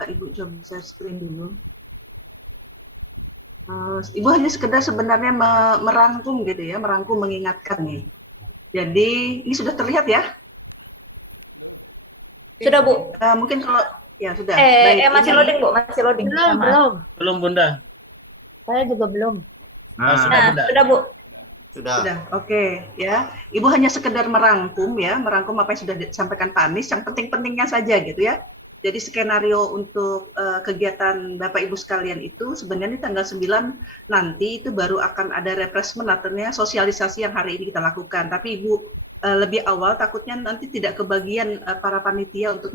Bapak Ibu coba share screen dulu. Ibu hanya sekedar sebenarnya merangkum gitu ya, merangkum mengingatkan nih. Jadi ini sudah terlihat ya? Sudah Bu. Mungkin kalau ya sudah. Baik, masih loading Bu, masih loading. Belum Bunda. Saya juga belum. Sudah Bunda. Sudah Bu. Sudah, oke ya. Ibu hanya sekedar merangkum ya, merangkum apa yang sudah disampaikan Pak Anies, yang penting-pentingnya saja gitu ya. Jadi skenario untuk kegiatan Bapak Ibu sekalian itu sebenarnya tanggal 9 nanti itu baru akan ada refreshment artinya sosialisasi yang hari ini kita lakukan. Tapi Ibu lebih awal takutnya nanti tidak kebagian para panitia untuk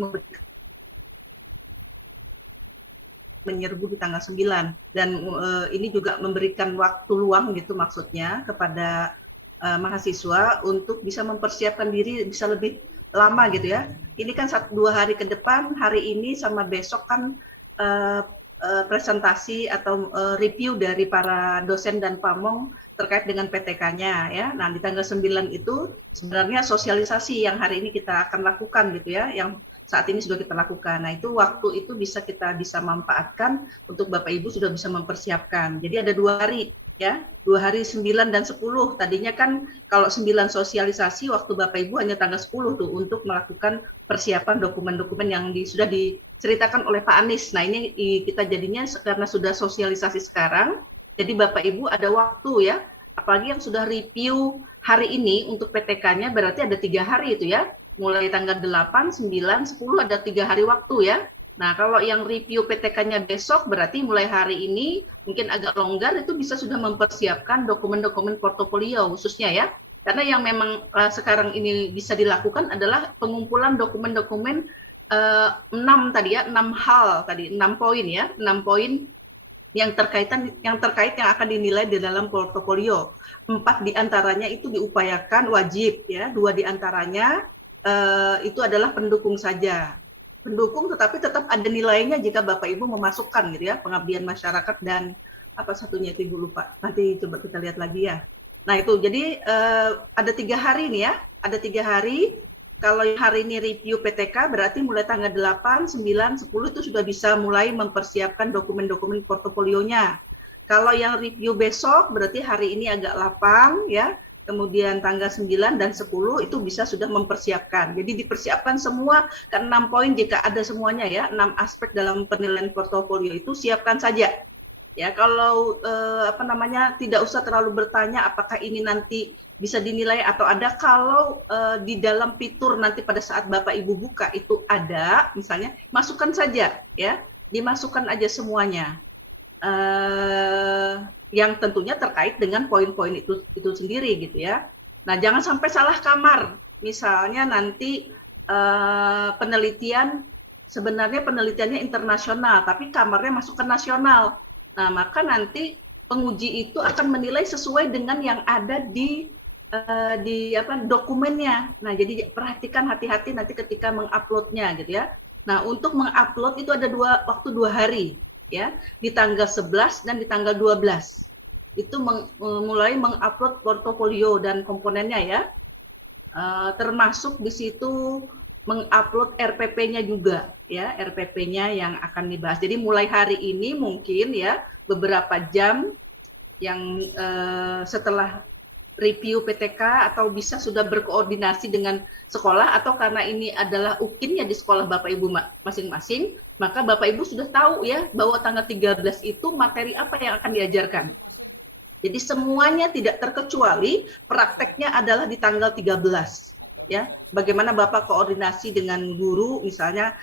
menyerbu di tanggal 9 dan ini juga memberikan waktu luang gitu maksudnya kepada mahasiswa untuk bisa mempersiapkan diri bisa lebih lama gitu ya. Ini kan 1-2 hari ke depan, hari ini sama besok kan presentasi atau review dari para dosen dan pamong terkait dengan PTK-nya ya. Nah, di tanggal 9 itu sebenarnya sosialisasi yang hari ini kita akan lakukan gitu ya, yang saat ini sudah kita lakukan. Nah, itu waktu itu kita bisa manfaatkan untuk Bapak Ibu sudah bisa mempersiapkan. Jadi ada 2 hari ya, 2 hari 9 dan 10. Tadinya kan kalau 9 sosialisasi waktu Bapak Ibu hanya tanggal 10 tuh untuk melakukan persiapan dokumen-dokumen yang sudah diceritakan oleh Pak Anies. Nah, ini kita jadinya karena sudah sosialisasi sekarang, jadi Bapak Ibu ada waktu ya, apalagi yang sudah review hari ini untuk PTK-nya berarti ada 3 hari itu ya, mulai tanggal 8, 9, 10 ada 3 hari waktu ya. Nah, kalau yang review PTK-nya besok berarti mulai hari ini mungkin agak longgar itu bisa sudah mempersiapkan dokumen-dokumen portofolio khususnya ya. Karena yang memang sekarang ini bisa dilakukan adalah pengumpulan dokumen-dokumen 6 tadi ya, 6 hal tadi, 6 poin ya, 6 poin yang terkait yang akan dinilai di dalam portofolio. 4 diantaranya itu diupayakan wajib ya, 2 diantaranya itu adalah pendukung saja. Pendukung tetapi tetap ada nilainya jika Bapak Ibu memasukkan gitu ya, pengabdian masyarakat dan apa satunya itu Ibu lupa. Nanti coba kita lihat lagi ya. Nah, itu jadi ada 3 hari nih ya, ada 3 hari. Kalau hari ini review PTK berarti mulai tanggal 8, 9, 10 itu sudah bisa mulai mempersiapkan dokumen-dokumen portofolionya. Kalau yang review besok berarti hari ini agak lapang ya. Kemudian tanggal 9 dan 10 itu bisa sudah mempersiapkan. Jadi dipersiapkan semua ke 6 poin jika ada semuanya ya, 6 aspek dalam penilaian portofolio itu siapkan saja. Ya, kalau tidak usah terlalu bertanya apakah ini nanti bisa dinilai atau ada, kalau di dalam fitur nanti pada saat Bapak Ibu buka itu ada, misalnya masukkan saja ya, dimasukkan aja semuanya. Yang tentunya terkait dengan poin-poin itu sendiri gitu ya. Nah, jangan sampai salah kamar. Misalnya nanti sebenarnya penelitiannya internasional, tapi kamarnya masuk ke nasional. Nah, maka nanti penguji itu akan menilai sesuai dengan yang ada di dokumennya. Nah, jadi perhatikan hati-hati nanti ketika menguploadnya gitu ya. Nah, untuk mengupload itu ada waktu 2 hari ya, di tanggal 11 dan di tanggal 12. Itu mulai mengupload portofolio dan komponennya ya, termasuk di situ mengupload RPP-nya juga ya, RPP-nya yang akan dibahas. Jadi mulai hari ini mungkin ya beberapa jam yang setelah review PTK atau bisa sudah berkoordinasi dengan sekolah, atau karena ini adalah UKIN-nya di sekolah Bapak Ibu masing-masing, maka Bapak Ibu sudah tahu ya bahwa tanggal 13 itu materi apa yang akan diajarkan. Jadi semuanya tidak terkecuali prakteknya adalah di tanggal 13 ya. Bagaimana Bapak koordinasi dengan guru, misalnya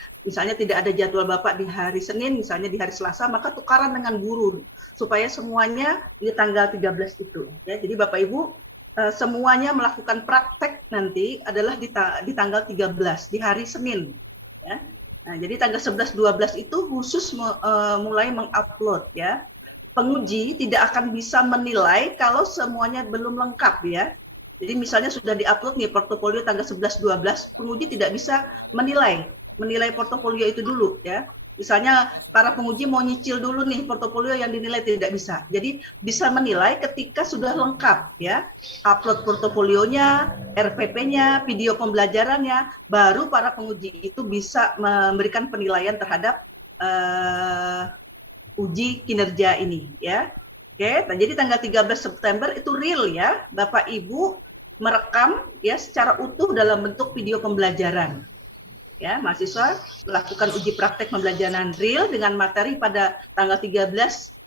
tidak ada jadwal Bapak di hari Senin, misalnya di hari Selasa, maka tukaran dengan guru supaya semuanya di tanggal 13 itu ya. Jadi Bapak Ibu semuanya melakukan praktek nanti adalah di tanggal 13 di hari Senin ya. Nah, jadi tanggal 11 12 itu khusus mulai mengupload ya. Penguji tidak akan bisa menilai kalau semuanya belum lengkap ya. Jadi misalnya sudah diupload nih portofolio tanggal 11-12, penguji tidak bisa menilai portofolio itu dulu ya. Misalnya para penguji mau nyicil dulu nih portofolio yang dinilai, tidak bisa. Jadi bisa menilai ketika sudah lengkap ya. Upload portofolionya, RPP-nya, video pembelajarannya, baru para penguji itu bisa memberikan penilaian terhadap uji kinerja ini ya. Oke, nah, jadi tanggal 13 September itu real ya, Bapak Ibu merekam ya secara utuh dalam bentuk video pembelajaran. Ya, mahasiswa melakukan uji praktek pembelajaran real dengan materi pada tanggal 13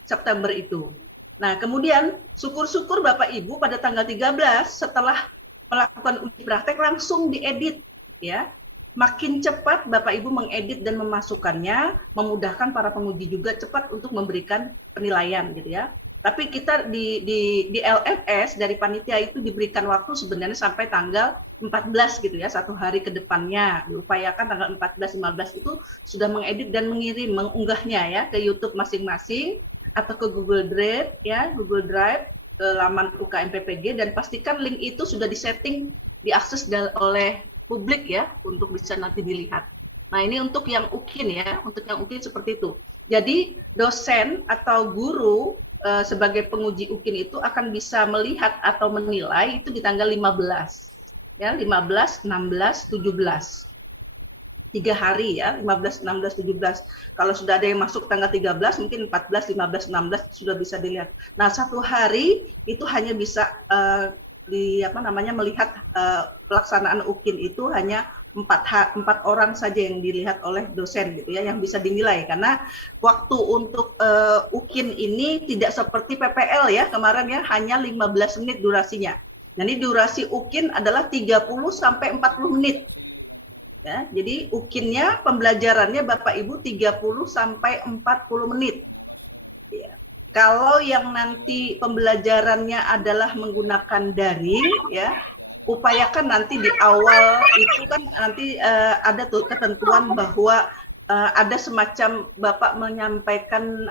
September itu. Nah, kemudian syukur-syukur Bapak Ibu pada tanggal 13 setelah melakukan uji praktek langsung diedit ya. Makin cepat Bapak Ibu mengedit dan memasukkannya, memudahkan para penguji juga cepat untuk memberikan penilaian gitu ya. Tapi kita di LMS dari panitia itu diberikan waktu sebenarnya sampai tanggal 14 gitu ya, 1 hari ke depannya. Diupayakan tanggal 14, 15 itu sudah mengedit dan mengunggahnya ya ke YouTube masing-masing atau ke Google Drive ya, Google Drive ke laman UKM PPG, dan pastikan link itu sudah disetting, diakses oleh publik ya untuk bisa nanti dilihat. Nah, ini untuk yang UKIN ya, untuk yang UKIN seperti itu. Jadi dosen atau guru sebagai penguji UKIN itu akan bisa melihat atau menilai itu di tanggal 15. Ya, 15, 16, 17. 3 hari ya, 15, 16, 17. Kalau sudah ada yang masuk tanggal 13, mungkin 14, 15, 16 sudah bisa dilihat. Nah, 1 hari itu hanya bisa melihat pelaksanaan UKIN itu hanya 4 orang saja yang dilihat oleh dosen gitu ya, yang bisa dinilai, karena waktu untuk UKIN ini tidak seperti PPL ya kemarin ya, hanya 15 menit durasinya. Jadi durasi UKIN adalah 30 sampai 40 menit. Ya, jadi UKIN-nya pembelajarannya Bapak Ibu 30 sampai 40 menit. Ya. Kalau yang nanti pembelajarannya adalah menggunakan daring ya, upayakan nanti di awal itu kan nanti ada tuh ketentuan bahwa ada semacam Bapak menyampaikan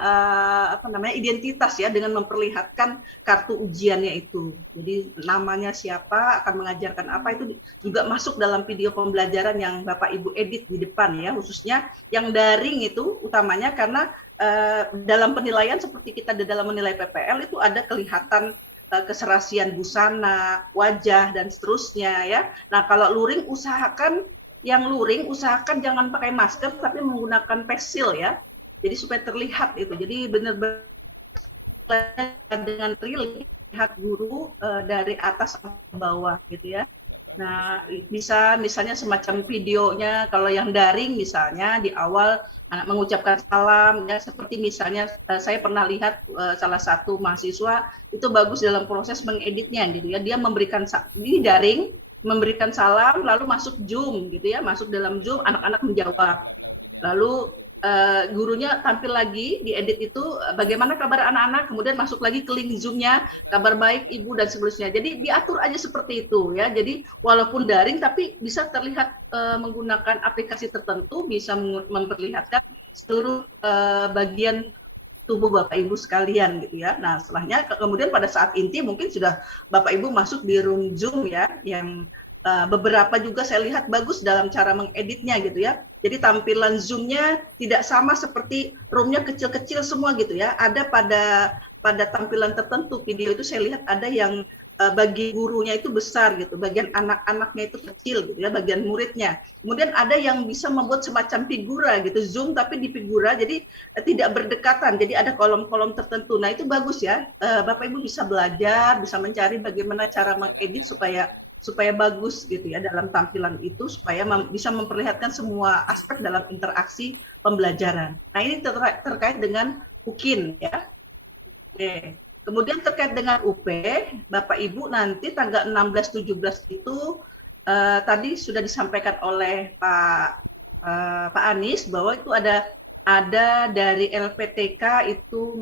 identitas ya, dengan memperlihatkan kartu ujiannya itu. Jadi namanya siapa, akan mengajarkan apa, itu juga masuk dalam video pembelajaran yang Bapak Ibu edit di depan ya, khususnya yang daring itu utamanya karena dalam penilaian seperti kita di dalam menilai PPL itu ada kelihatan keserasian busana, wajah, dan seterusnya ya. Nah, kalau luring usahakan jangan pakai masker tapi menggunakan face shield ya. Jadi supaya terlihat itu. Jadi benar-benar dengan real lihat guru dari atas ke bawah gitu ya. Nah, bisa misalnya semacam videonya, kalau yang daring misalnya di awal anak mengucapkan salam ya, seperti misalnya saya pernah lihat salah satu mahasiswa itu bagus dalam proses mengeditnya gitu ya, dia memberikan ini daring, memberikan salam lalu masuk Zoom gitu ya, masuk dalam Zoom, anak-anak menjawab, lalu gurunya tampil lagi di edit itu bagaimana kabar anak-anak, kemudian masuk lagi ke link Zoom-nya, kabar baik ibu dan seterusnya. Jadi diatur aja seperti itu ya. Jadi walaupun daring tapi bisa terlihat menggunakan aplikasi tertentu, bisa memperlihatkan seluruh bagian tubuh Bapak Ibu sekalian gitu ya. Nah, setelahnya kemudian pada saat inti mungkin sudah Bapak Ibu masuk di room Zoom ya, yang beberapa juga saya lihat bagus dalam cara mengeditnya gitu ya. Jadi tampilan Zoom-nya tidak sama seperti room-nya kecil-kecil semua gitu ya. Ada pada tampilan tertentu video itu saya lihat ada yang bagi gurunya itu besar gitu, bagian anak-anaknya itu kecil gitu ya, bagian muridnya. Kemudian ada yang bisa membuat semacam figura gitu, Zoom tapi di figura, jadi tidak berdekatan, jadi ada kolom-kolom tertentu. Nah, itu bagus ya. Bapak Ibu bisa belajar, bisa mencari bagaimana cara mengedit supaya bagus gitu ya dalam tampilan itu, supaya bisa memperlihatkan semua aspek dalam interaksi pembelajaran. Nah, ini terkait dengan UKIN ya. Oke. Kemudian terkait dengan UP, Bapak Ibu nanti tanggal 16-17 itu tadi sudah disampaikan oleh Pak Anies bahwa itu ada dari LPTK itu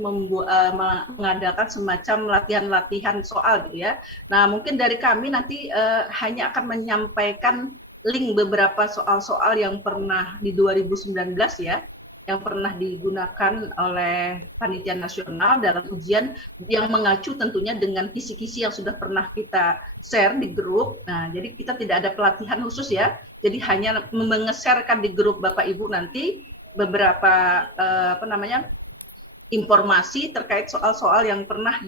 mengadakan semacam latihan-latihan soal gitu ya. Nah, mungkin dari kami nanti hanya akan menyampaikan link beberapa soal-soal yang pernah di 2019 ya, yang pernah digunakan oleh panitia nasional dalam ujian, yang mengacu tentunya dengan kisi-kisi yang sudah pernah kita share di grup. Nah, jadi kita tidak ada pelatihan khusus ya, jadi hanya mengeserkan di grup Bapak Ibu nanti beberapa informasi terkait soal-soal yang pernah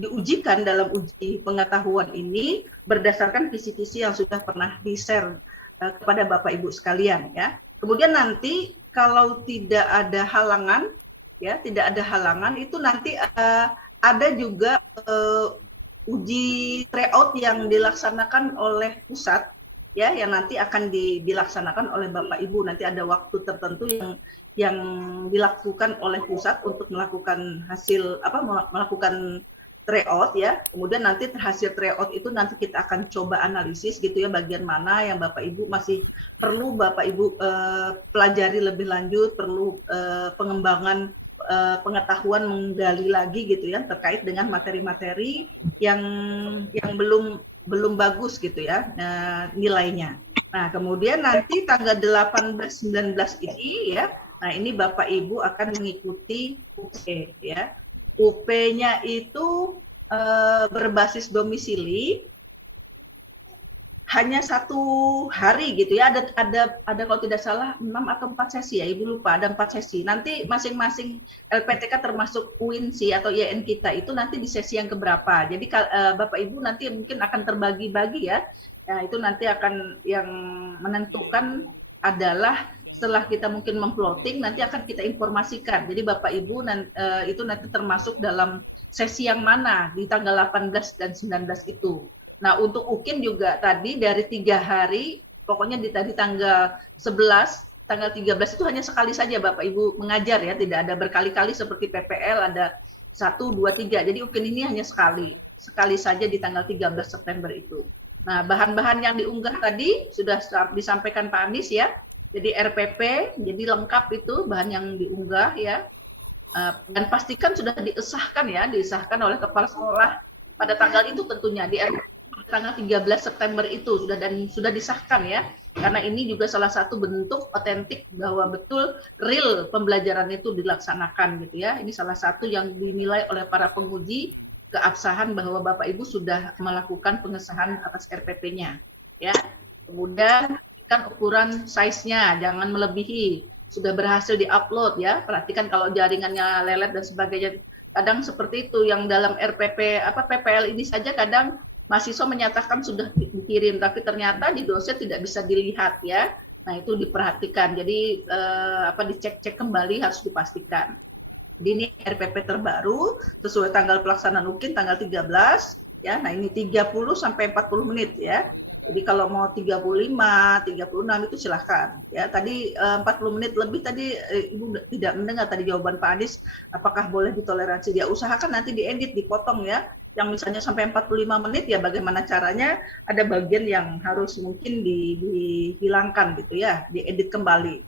diujikan dalam uji pengetahuan ini berdasarkan kisi-kisi yang sudah pernah di-share kepada Bapak Ibu sekalian ya. Kemudian nanti kalau tidak ada halangan, ya tidak ada halangan itu nanti ada juga uji tryout yang dilaksanakan oleh pusat, ya yang nanti akan dilaksanakan oleh Bapak Ibu. Nanti ada waktu tertentu yang dilakukan oleh pusat untuk melakukan melakukan tryout, ya. Kemudian nanti hasil tryout itu nanti kita akan coba analisis gitu ya, bagian mana yang Bapak Ibu masih perlu Bapak Ibu pelajari lebih lanjut, perlu pengembangan pengetahuan menggali lagi gitu ya terkait dengan materi-materi yang belum bagus gitu ya nilainya. Nah, kemudian nanti tanggal 18-19 ini ya. Nah, ini Bapak Ibu akan mengikuti UP ya. UP-nya itu berbasis domisili hanya 1 hari gitu ya. Ada kalau tidak salah 6 atau 4 sesi ya, Ibu lupa, ada 4 sesi. Nanti masing-masing LPTK termasuk UIN atau IAIN kita itu nanti di sesi yang keberapa. Jadi Bapak Ibu nanti mungkin akan terbagi-bagi ya. Nah, itu nanti akan yang menentukan adalah setelah kita mungkin memplotting, nanti akan kita informasikan. Jadi Bapak Ibu itu nanti termasuk dalam sesi yang mana di tanggal 18 dan 19 itu. Nah, untuk UKIN juga tadi dari 3 hari, pokoknya di tanggal 11, tanggal 13 itu hanya sekali saja Bapak Ibu mengajar ya, tidak ada berkali-kali seperti PPL ada 1, 2, 3. Jadi UKIN ini hanya sekali saja di tanggal 13 September itu. Nah, bahan-bahan yang diunggah tadi sudah disampaikan Pak Anies ya. Jadi RPP, jadi lengkap itu bahan yang diunggah ya. Dan pastikan sudah disahkan oleh kepala sekolah pada tanggal itu tentunya di tanggal 13 September itu sudah disahkan ya. Karena ini juga salah satu bentuk otentik bahwa betul real pembelajaran itu dilaksanakan gitu ya. Ini salah satu yang dinilai oleh para penguji keabsahan bahwa Bapak Ibu sudah melakukan pengesahan atas RPP-nya ya. Kemudian kan ukuran size-nya jangan melebihi, sudah berhasil diupload ya. Perhatikan kalau jaringannya lelet dan sebagainya. Kadang seperti itu yang dalam RPP PPL ini saja kadang mahasiswa menyatakan sudah dikirim tapi ternyata di dosen tidak bisa dilihat ya. Nah, itu diperhatikan. Jadi dicek-cek kembali harus dipastikan. Jadi ini RPP terbaru sesuai tanggal pelaksanaan UKIN tanggal 13 ya. Nah, ini 30 sampai 40 menit ya. Jadi kalau mau 35, 36 itu silahkan. Ya, tadi 40 menit lebih tadi Ibu tidak mendengar tadi jawaban Pak Anies, apakah boleh ditoleransi? Dia usahakan nanti diedit, dipotong ya. Yang misalnya sampai 45 menit ya bagaimana caranya? Ada bagian yang harus mungkin dihilangkan gitu ya, diedit kembali.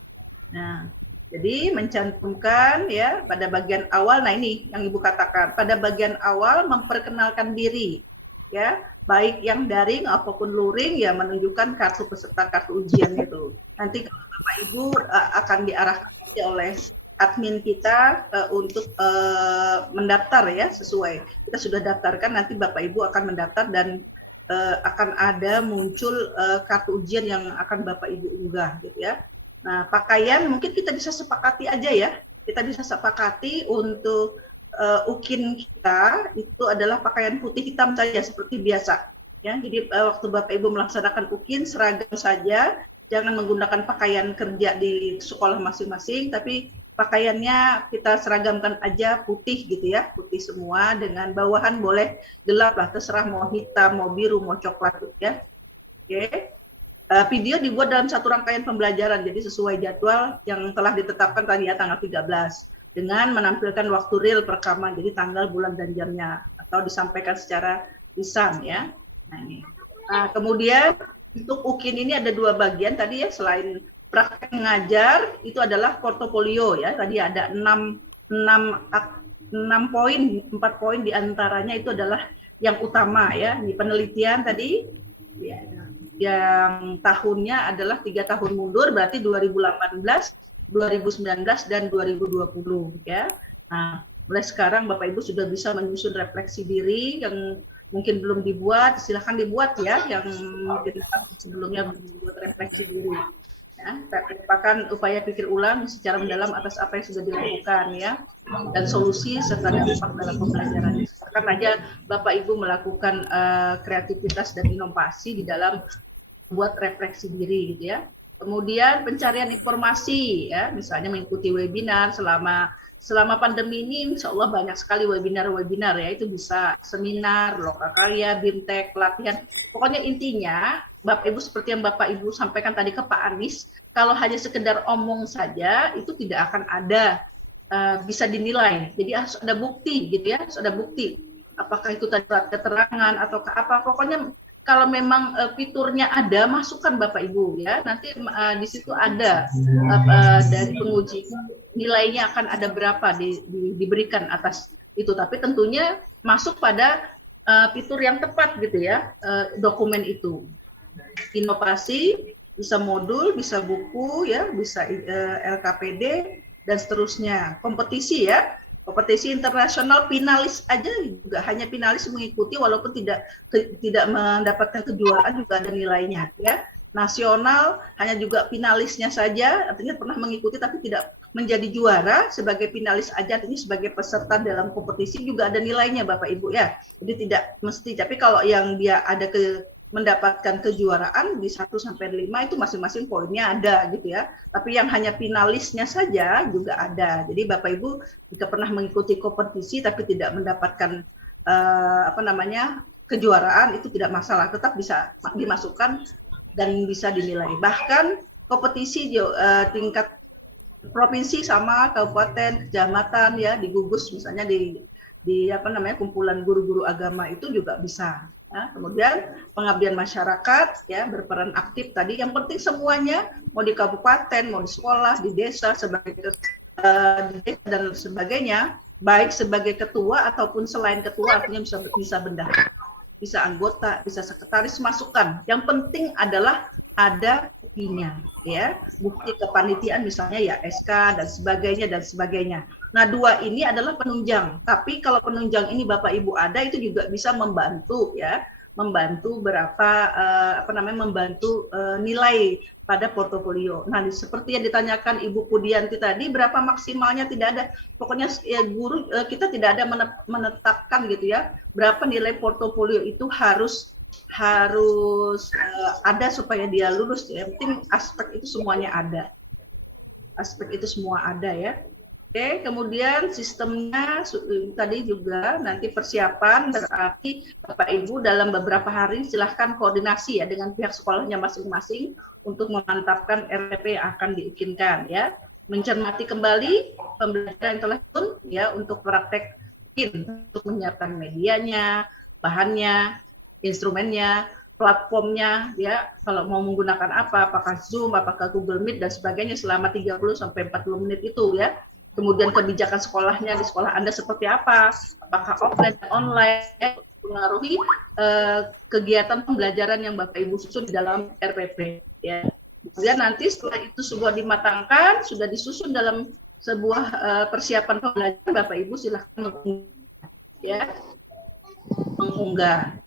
Nah, jadi mencantumkan ya pada bagian awal. Nah, ini yang Ibu katakan, pada bagian awal memperkenalkan diri ya. Baik yang daring apapun luring ya menunjukkan kartu peserta kartu ujian itu. Nanti kalau Bapak Ibu akan diarahkan oleh admin kita untuk mendaftar ya sesuai. Kita sudah daftarkan, nanti Bapak Ibu akan mendaftar dan akan ada muncul kartu ujian yang akan Bapak Ibu unggah gitu ya. Nah, pakaian mungkin kita bisa sepakati aja ya. Kita bisa sepakati untuk UKIN kita itu adalah pakaian putih hitam saja seperti biasa ya. Jadi waktu Bapak Ibu melaksanakan UKIN seragam saja, jangan menggunakan pakaian kerja di sekolah masing-masing, tapi pakaiannya kita seragamkan aja putih gitu ya, putih semua dengan bawahan boleh gelap lah, terserah mau hitam, mau biru, mau coklat gitu ya. Oke. Video dibuat dalam satu rangkaian pembelajaran, jadi sesuai jadwal yang telah ditetapkan tadi ya tanggal 13. Dengan menampilkan waktu real perekaman, jadi tanggal, bulan, dan jamnya, atau disampaikan secara lisan ya. Nah, ini. Nah, kemudian untuk UKIN ini ada 2 bagian tadi ya, selain praktek mengajar itu adalah portofolio ya. Tadi ada 6 poin, 4 poin diantaranya itu adalah yang utama ya. Di penelitian tadi ya, yang tahunnya adalah 3 tahun mundur, berarti 2018, 2019 dan 2020 ya. Nah, mulai sekarang Bapak Ibu sudah bisa menyusun refleksi diri yang mungkin belum dibuat, silahkan dibuat ya, yang mungkin sebelumnya belum dibuat refleksi diri. Ya, merupakan upaya pikir ulang secara mendalam atas apa yang sudah dilakukan ya, dan solusi serta dampak dalam pembelajaran. Akan aja Bapak Ibu melakukan kreativitas dan inovasi di dalam buat refleksi diri gitu ya. Kemudian pencarian informasi ya, misalnya mengikuti webinar selama pandemi ini, insya Allah banyak sekali webinar-webinar ya, itu bisa seminar, lokakarya, bimtek, pelatihan. Pokoknya intinya, Bapak Ibu seperti yang Bapak Ibu sampaikan tadi ke Pak Anies, kalau hanya sekedar omong saja itu tidak akan ada bisa dinilai. Jadi harus ada bukti gitu ya, harus ada bukti. Apakah itu tadi keterangan atau apa? Pokoknya kalau memang fiturnya ada, masukkan Bapak Ibu ya. Nanti di situ ada dari penguji nilainya akan ada berapa diberikan atas itu. Tapi tentunya masuk pada fitur yang tepat gitu ya, dokumen itu. Inovasi bisa modul, bisa buku ya, bisa LKPD dan seterusnya. Kompetisi ya. Kompetisi internasional finalis aja juga hanya finalis mengikuti walaupun tidak mendapatkan kejuaraan juga ada nilainya ya. Nasional hanya juga finalisnya saja, artinya pernah mengikuti tapi tidak menjadi juara, sebagai finalis aja artinya sebagai peserta dalam kompetisi juga ada nilainya Bapak Ibu ya. Jadi tidak mesti, tapi kalau yang dia ada mendapatkan kejuaraan di 1 sampai 5 itu masing-masing poinnya ada gitu ya. Tapi yang hanya finalisnya saja juga ada. Jadi Bapak Ibu jika pernah mengikuti kompetisi tapi tidak mendapatkan kejuaraan itu tidak masalah, tetap bisa dimasukkan dan bisa dinilai. Bahkan kompetisi tingkat provinsi sama kabupaten, kecamatan ya, di gugus misalnya di kumpulan guru-guru agama itu juga bisa. Ya, kemudian pengabdian masyarakat ya, berperan aktif tadi, yang penting semuanya mau di kabupaten, mau di sekolah, di desa dan sebagainya, baik sebagai ketua ataupun selain ketua, artinya bisa bendahara, bisa anggota, bisa sekretaris, masukkan. Yang penting adalah ada buktinya ya, bukti kepanitiaan misalnya ya SK dan sebagainya. Nah, 2 ini adalah penunjang. Tapi kalau penunjang ini Bapak Ibu ada, itu juga bisa membantu ya, membantu nilai pada portofolio. Nah, seperti yang ditanyakan Ibu Pudianti tadi, berapa maksimalnya tidak ada. Pokoknya ya, guru kita tidak ada menetapkan gitu ya, berapa nilai portofolio itu harus ada supaya dia lulus. Yang penting aspek itu semuanya ada. Aspek itu semua ada ya. Oke, kemudian sistemnya tadi juga nanti persiapan, berarti Bapak Ibu dalam beberapa hari silahkan koordinasi ya dengan pihak sekolahnya masing-masing untuk memantapkan RPP yang akan diizinkan ya. Mencermati kembali pembelajaran telepon ya untuk praktek untuk menyiapkan medianya, bahannya, instrumennya, platformnya ya, kalau mau menggunakan apakah Zoom, apakah Google Meet dan sebagainya selama 30 sampai 40 menit itu ya. Kemudian kebijakan sekolahnya di sekolah Anda seperti apa, apakah offline dan online, mengaruhi kegiatan pembelajaran yang Bapak Ibu susun di dalam RPP ya. Kemudian nanti setelah itu sebuah dimatangkan, sudah disusun dalam sebuah persiapan pembelajaran, Bapak Ibu silahkan mengunggah.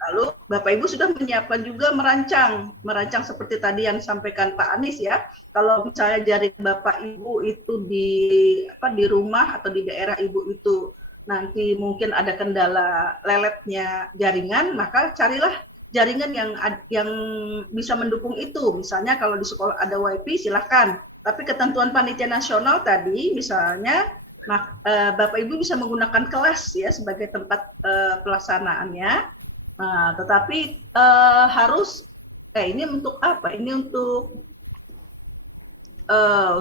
Lalu Bapak Ibu sudah menyiapkan juga merancang seperti tadi yang disampaikan Pak Anies ya. Kalau misalnya jaring Bapak Ibu itu di rumah atau di daerah Ibu itu nanti mungkin ada kendala leletnya jaringan, maka carilah jaringan yang bisa mendukung itu. Misalnya kalau di sekolah ada WiFi silahkan. Tapi ketentuan panitia nasional tadi misalnya Bapak Ibu bisa menggunakan kelas ya sebagai tempat pelaksanaannya. Nah, tetapi harus ini untuk apa? Ini untuk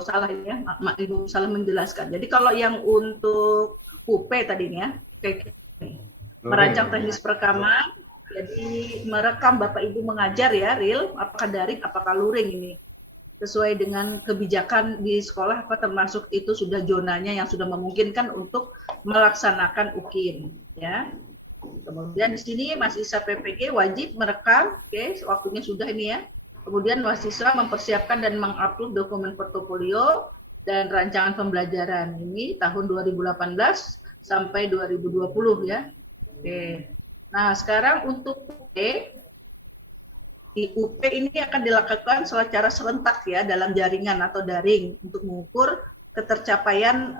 salah menjelaskan. Jadi kalau yang untuk UP tadinya merancang teknis perekaman, jadi merekam Bapak Ibu mengajar ya, real, apakah daring, apakah luring ini. Sesuai dengan kebijakan di sekolah, termasuk itu sudah zonanya yang sudah memungkinkan untuk melaksanakan UKIN ya. Kemudian di sini mahasiswa PPG wajib merekam, waktunya sudah ini ya. Kemudian mahasiswa mempersiapkan dan mengupload dokumen portofolio dan rancangan pembelajaran ini tahun 2018 sampai 2020 ya. Oke. Nah, sekarang untuk UP ini akan dilakukan secara serentak ya dalam jaringan atau daring untuk mengukur ketercapaian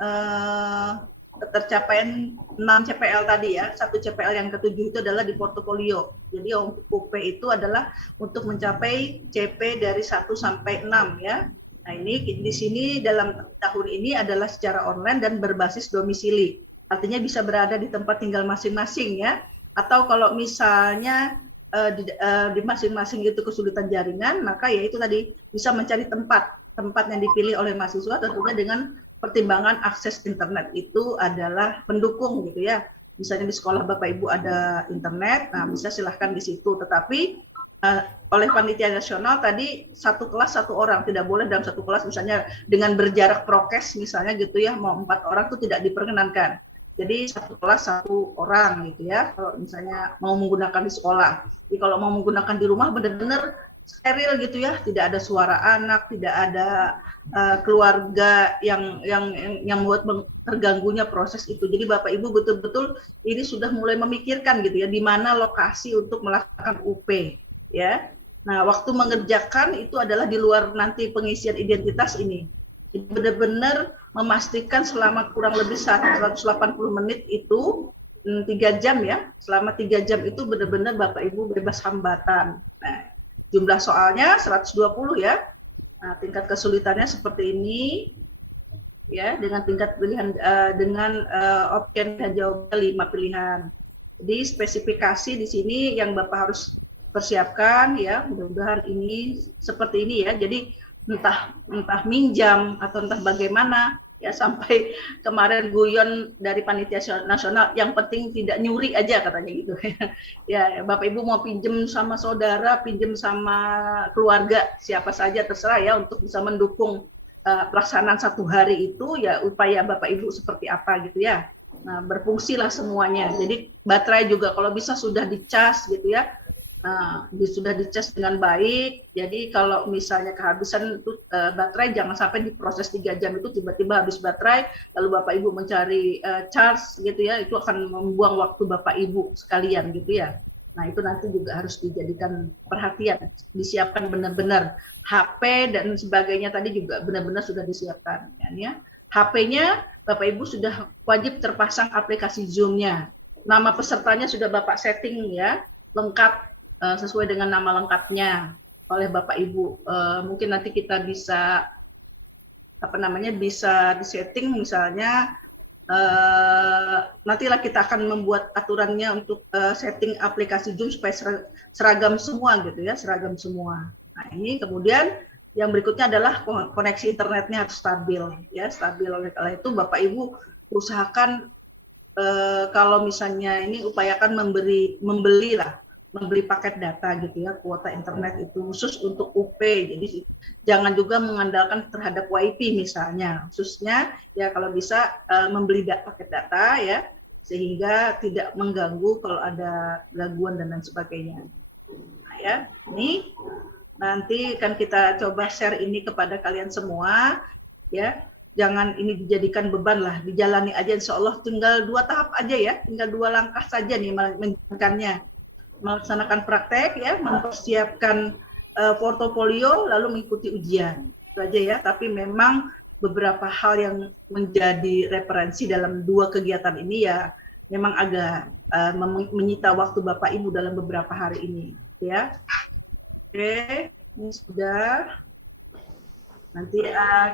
tercapaian 6 CPL tadi ya. Satu CPL yang ketujuh itu adalah di portofolio. Jadi untuk UP itu adalah untuk mencapai CP dari 1 sampai 6 ya. Nah, ini di sini dalam tahun ini adalah secara online dan berbasis domisili. Artinya bisa berada di tempat tinggal masing-masing ya. Atau kalau misalnya di masing-masing itu kesulitan jaringan, maka ya itu tadi bisa mencari tempat yang dipilih oleh mahasiswa tentunya dengan pertimbangan akses internet itu adalah pendukung gitu ya. Misalnya di sekolah Bapak Ibu ada internet, nah bisa silahkan di situ. Tetapi oleh panitia nasional tadi satu kelas satu orang, tidak boleh dalam satu kelas misalnya dengan berjarak prokes misalnya gitu ya, mau 4 orang itu tidak diperkenankan. Jadi satu kelas satu orang gitu ya, kalau misalnya mau menggunakan di sekolah. Jadi kalau mau menggunakan di rumah benar-benar steril gitu ya, tidak ada suara anak, tidak ada keluarga yang membuat terganggunya proses itu. Jadi Bapak Ibu betul-betul ini sudah mulai memikirkan gitu ya, di mana lokasi untuk melakukan UP ya. Nah, waktu mengerjakan itu adalah di luar nanti pengisian identitas ini. Jadi benar-benar memastikan selama kurang lebih 180 menit itu 3 jam ya. Selama 3 jam itu benar-benar Bapak Ibu bebas hambatan. Nah, jumlah soalnya 120 ya. Nah, tingkat kesulitannya seperti ini ya, dengan tingkat pilihan dengan option dan jawabannya 5 pilihan. Jadi spesifikasi di sini yang Bapak harus persiapkan ya, mudah-mudahan ini seperti ini ya. Jadi entah minjam atau entah bagaimana ya, sampai kemarin guyon dari panitia nasional, yang penting tidak nyuri aja katanya gitu ya. Bapak Ibu mau pinjem sama saudara, pinjem sama keluarga, siapa saja terserah ya, untuk bisa mendukung pelaksanaan 1 hari itu ya, upaya Bapak Ibu seperti apa gitu ya. Nah, berfungsilah semuanya. Jadi baterai juga kalau bisa sudah dicas gitu ya. Nah, sudah dicas dengan baik. Jadi kalau misalnya kehabisan itu baterai, jangan sampai diproses 3 jam itu tiba-tiba habis baterai, lalu Bapak Ibu mencari charge gitu ya, itu akan membuang waktu Bapak Ibu sekalian gitu ya. Nah, itu nanti juga harus dijadikan perhatian, disiapkan benar-benar. HP dan sebagainya tadi juga benar-benar sudah disiapkan ya. HP-nya Bapak Ibu sudah wajib terpasang aplikasi Zoom-nya. Nama pesertanya sudah Bapak setting ya, lengkap sesuai dengan nama lengkapnya oleh Bapak Ibu. Mungkin nanti kita bisa bisa disetting misalnya, nantilah kita akan membuat aturannya untuk setting aplikasi Zoom supaya seragam semua gitu ya, seragam semua. Nah, ini kemudian yang berikutnya adalah koneksi internetnya harus stabil ya, stabil. Oleh karena itu Bapak Ibu usahakan kalau misalnya ini upayakan membeli paket data gitu ya, kuota internet itu khusus untuk UP. Jadi jangan juga mengandalkan terhadap WiFi misalnya, khususnya ya kalau bisa membeli paket data ya, sehingga tidak mengganggu kalau ada gangguan dan lain sebagainya. Nah, ya, ini nanti kan kita coba share ini kepada kalian semua ya. Jangan ini dijadikan beban lah, dijalani aja, insya Allah tinggal 2 tahap aja ya, tinggal 2 langkah saja nih menjalankannya. Melaksanakan praktek ya, mempersiapkan portofolio, lalu mengikuti ujian. Itu aja ya, tapi memang beberapa hal yang menjadi referensi dalam 2 kegiatan ini ya memang agak menyita waktu Bapak Ibu dalam beberapa hari ini ya. Oke, ini sudah. Nanti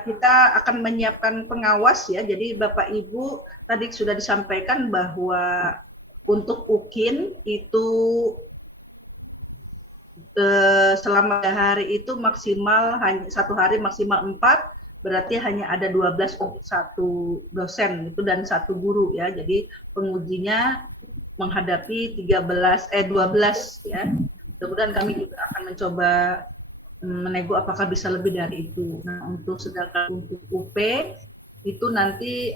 kita akan menyiapkan pengawas ya. Jadi Bapak Ibu tadi sudah disampaikan bahwa untuk UKIN itu selama hari itu maksimal hanya 1 hari maksimal 4, berarti hanya ada 12 untuk 1 dosen itu dan 1 guru ya. Jadi pengujinya menghadapi 12 ya. Mudah-mudahan kami juga akan mencoba menego apakah bisa lebih dari itu. Nah, sedangkan untuk UP itu nanti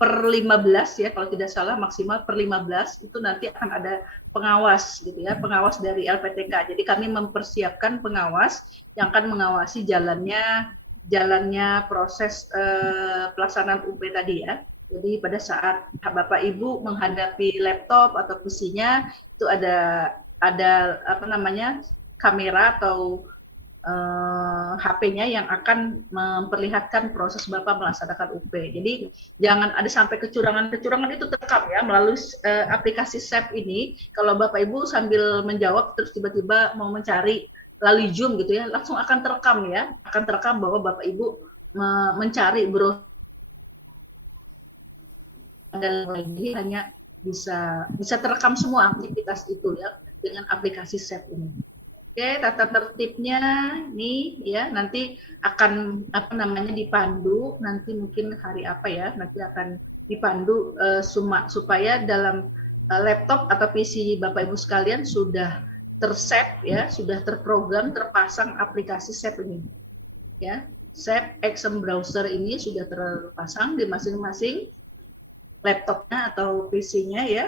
per 15 ya, kalau tidak salah maksimal per 15 itu nanti akan ada pengawas gitu ya, pengawas dari LPTK. Jadi kami mempersiapkan pengawas yang akan mengawasi jalannya proses pelaksanaan UP tadi ya. Jadi pada saat Bapak Ibu menghadapi laptop atau PC-nya itu ada kamera atau HP-nya yang akan memperlihatkan proses Bapak melaksanakan UP. Jadi jangan ada sampai kecurangan itu terekam ya melalui aplikasi SEP ini. Kalau Bapak Ibu sambil menjawab terus tiba-tiba mau mencari melalui Zoom gitu ya, langsung akan terekam ya, akan terekam bahwa Bapak Ibu mencari jadi hanya bisa terekam semua aktivitas itu ya dengan aplikasi SEP ini. Oke, tata tertibnya nih ya nanti akan dipandu nanti mungkin hari apa ya nanti akan dipandu supaya dalam laptop atau PC Bapak Ibu sekalian sudah tersep ya sudah terprogram terpasang aplikasi SEP ini ya SEP Exam Browser ini sudah terpasang di masing-masing laptopnya atau PC-nya ya.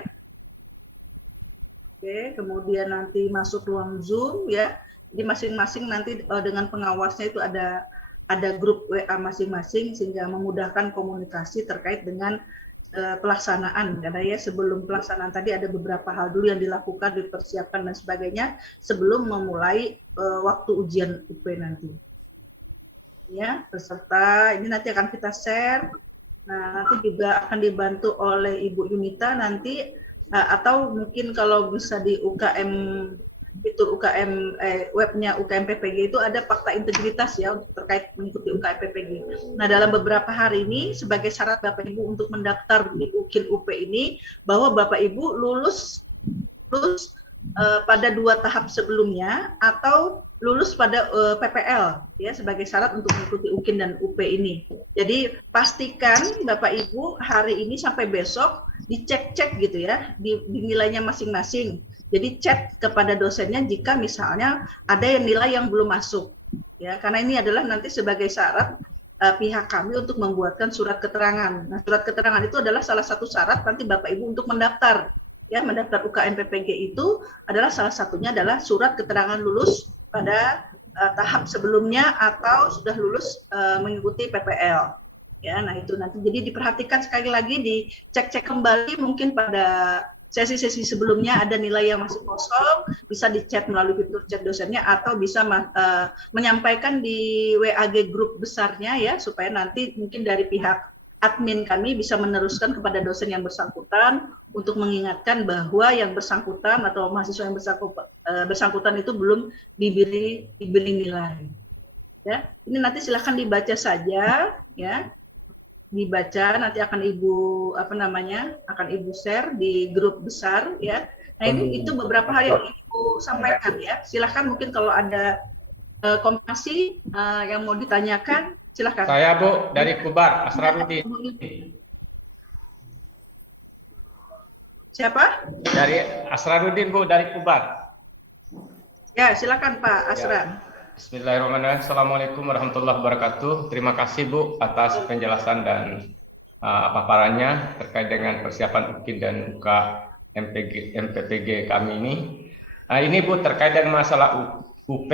Oke, kemudian nanti masuk ruang Zoom ya. Di masing-masing nanti dengan pengawasnya itu ada grup WA masing-masing sehingga memudahkan komunikasi terkait dengan pelaksanaan. Karena ya sebelum pelaksanaan tadi ada beberapa hal dulu yang dilakukan, dipersiapkan dan sebagainya sebelum memulai waktu ujian UP nanti. Ya, peserta ini nanti akan kita share. Nah, nanti juga akan dibantu oleh Ibu Yunita nanti atau mungkin kalau bisa di UKM fitur UKM webnya UKM PPG itu ada fakta integritas ya untuk terkait mengikuti UKM PPG. Nah dalam beberapa hari ini sebagai syarat Bapak Ibu untuk mendaftar di UKIN UP ini bahwa Bapak Ibu lulus pada 2 tahap sebelumnya atau lulus pada PPL ya sebagai syarat untuk mengikuti UKIN dan UP ini. Jadi pastikan Bapak Ibu hari ini sampai besok dicek-cek gitu ya di nilainya masing-masing. Jadi chat kepada dosennya jika misalnya ada yang nilai yang belum masuk ya karena ini adalah nanti sebagai syarat pihak kami untuk membuatkan surat keterangan. Nah, surat keterangan itu adalah salah satu syarat nanti Bapak Ibu untuk mendaftar. Ya, mendaftar UKM PPG itu adalah salah satunya adalah surat keterangan lulus pada tahap sebelumnya atau sudah lulus mengikuti PPL. Ya, nah itu nanti jadi diperhatikan sekali lagi dicek-cek kembali mungkin pada sesi-sesi sebelumnya ada nilai yang masih kosong bisa dicek melalui fitur chat dosennya atau bisa menyampaikan di WAG grup besarnya ya supaya nanti mungkin dari pihak admin kami bisa meneruskan kepada dosen yang bersangkutan untuk mengingatkan bahwa yang bersangkutan atau mahasiswa yang bersangkutan itu belum diberi nilai. Ya, ini nanti silahkan dibaca saja, ya, dibaca nanti akan akan ibu share di grup besar, ya. Nah ini itu beberapa hal yang ibu sampaikan, ya. Silahkan mungkin kalau ada komunikasi yang mau ditanyakan. Silakan. Saya Bu dari Kubar, Asraruddin. Siapa? Dari Asraruddin Bu dari Kubar. Ya silakan Pak Asra. Ya. Bismillahirrahmanirrahim. Assalamualaikum warahmatullahi wabarakatuh. Terima kasih Bu atas penjelasan dan paparannya terkait dengan persiapan UKIN dan UK MPPG kami ini. Ini Bu terkait dengan masalah UP.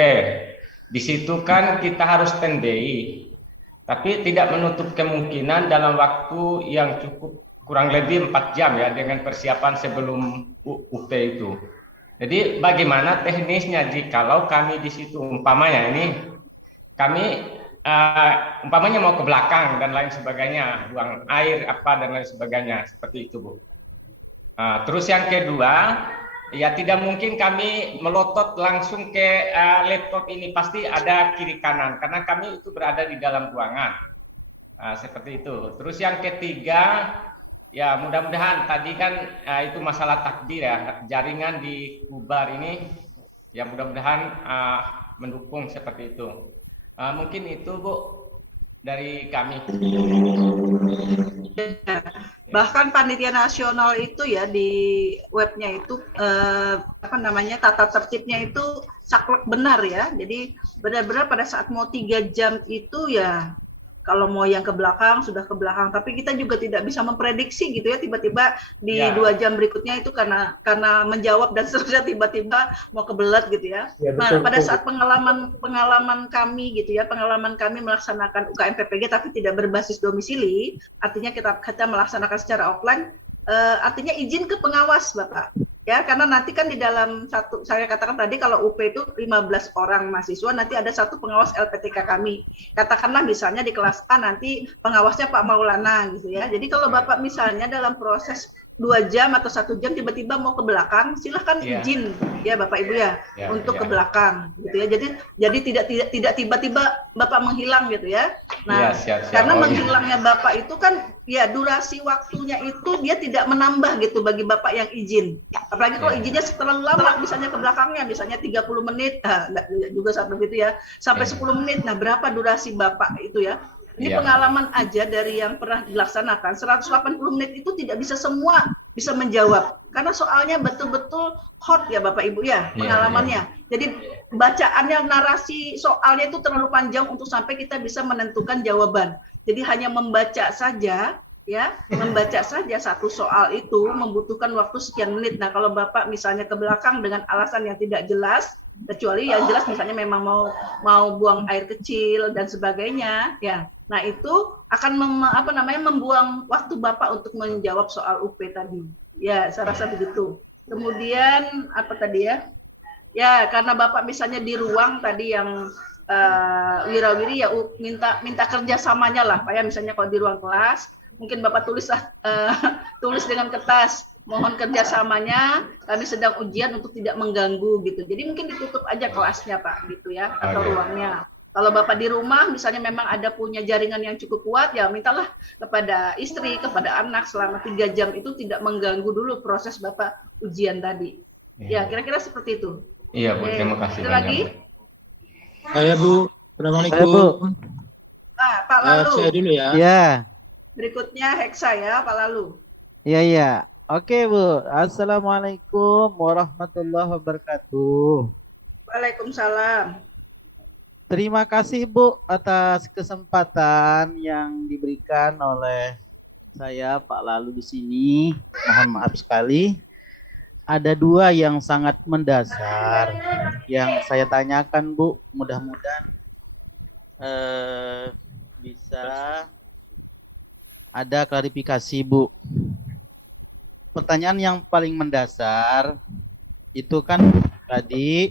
Di situ kan kita harus standby. Tapi tidak menutup kemungkinan dalam waktu yang cukup kurang lebih 4 jam ya dengan persiapan sebelum UP itu. Jadi bagaimana teknisnya jikalau kami di situ umpamanya ini kami umpamanya mau ke belakang dan lain sebagainya, buang air apa dan lain sebagainya seperti itu Bu. Terus yang kedua ya tidak mungkin kami melotot langsung ke laptop ini, pasti ada kiri kanan karena kami itu berada di dalam ruangan. Seperti itu. Terus yang ketiga ya mudah-mudahan tadi kan itu masalah takdir ya, jaringan di Kubar ini ya mudah-mudahan mendukung seperti itu. Mungkin itu Bu dari kami. Bahkan panitia nasional itu ya di webnya itu tata tertibnya itu saklek benar ya. Jadi benar-benar pada saat mau 3 jam itu ya kalau mau yang ke belakang sudah ke belakang, tapi kita juga tidak bisa memprediksi gitu ya tiba-tiba di 2 jam berikutnya itu karena menjawab dan seterusnya tiba-tiba mau kebelet gitu ya. Nah pada saat pengalaman kami gitu ya, pengalaman kami melaksanakan UKM PPG tapi tidak berbasis domisili, artinya kita melaksanakan secara offline, artinya izin ke pengawas Bapak Ya, karena nanti kan di dalam satu, saya katakan tadi kalau UP itu 15 orang mahasiswa, nanti ada satu pengawas LPTK kami. Katakanlah misalnya di kelas A nanti pengawasnya Pak Maulana gitu ya. Jadi kalau Bapak misalnya dalam proses 2 jam atau 1 jam tiba-tiba mau ke belakang, silahkan izin ya Bapak Ibu ya untuk ke belakang gitu ya. Jadi tidak tiba-tiba Bapak menghilang gitu ya. Nah, karena menghilangnya Bapak itu kan ya durasi waktunya itu dia tidak menambah gitu bagi Bapak yang izin. Apalagi kalau izinnya terlalu lama, misalnya ke belakangnya, misalnya 30 menit, juga sampai gitu ya, sampai 10 menit. Nah, berapa durasi Bapak itu ya? Ini pengalaman aja dari yang pernah dilaksanakan, 180 menit itu tidak bisa semua bisa menjawab. Karena soalnya betul-betul hot ya Bapak Ibu ya, pengalamannya. Jadi bacaannya, narasi soalnya itu terlalu panjang untuk sampai kita bisa menentukan jawaban. Jadi hanya membaca saja, ya, membaca saja satu soal itu membutuhkan waktu sekian menit. Nah, kalau Bapak misalnya ke belakang dengan alasan yang tidak jelas, kecuali yang jelas misalnya memang mau buang air kecil dan sebagainya, ya. Nah, itu akan membuang waktu Bapak untuk menjawab soal UP tadi. Ya, saya rasa begitu. Kemudian apa tadi ya? Ya, karena Bapak misalnya di ruang tadi yang wirawiri ya minta kerjasamanya lah, Pak ya. Misalnya kalau di ruang kelas, mungkin Bapak tulis dengan kertas, mohon kerjasamanya, kami sedang ujian untuk tidak mengganggu gitu. Jadi mungkin ditutup aja kelasnya Pak gitu ya, atau ruangnya. Kalau Bapak di rumah misalnya memang ada punya jaringan yang cukup kuat, ya mintalah kepada istri, kepada anak selama 3 jam itu tidak mengganggu dulu proses Bapak ujian tadi. Ya, kira-kira seperti itu. Iya, Bu, terima kasih banyak. Lagi? Saya Bu, Assalamualaikum. Bu. Pak Lalu. Saya dulu ya. Ya. Berikutnya Heksa ya, Pak Lalu. Iya. Oke, Bu. Assalamualaikum warahmatullahi wabarakatuh. Waalaikumsalam. Terima kasih, Bu, atas kesempatan yang diberikan oleh saya, Pak Lalu di sini. Mohon maaf sekali. Ada 2 yang sangat mendasar yang saya tanyakan, Bu. Mudah-mudahan bisa ada klarifikasi, Bu. Pertanyaan yang paling mendasar itu kan tadi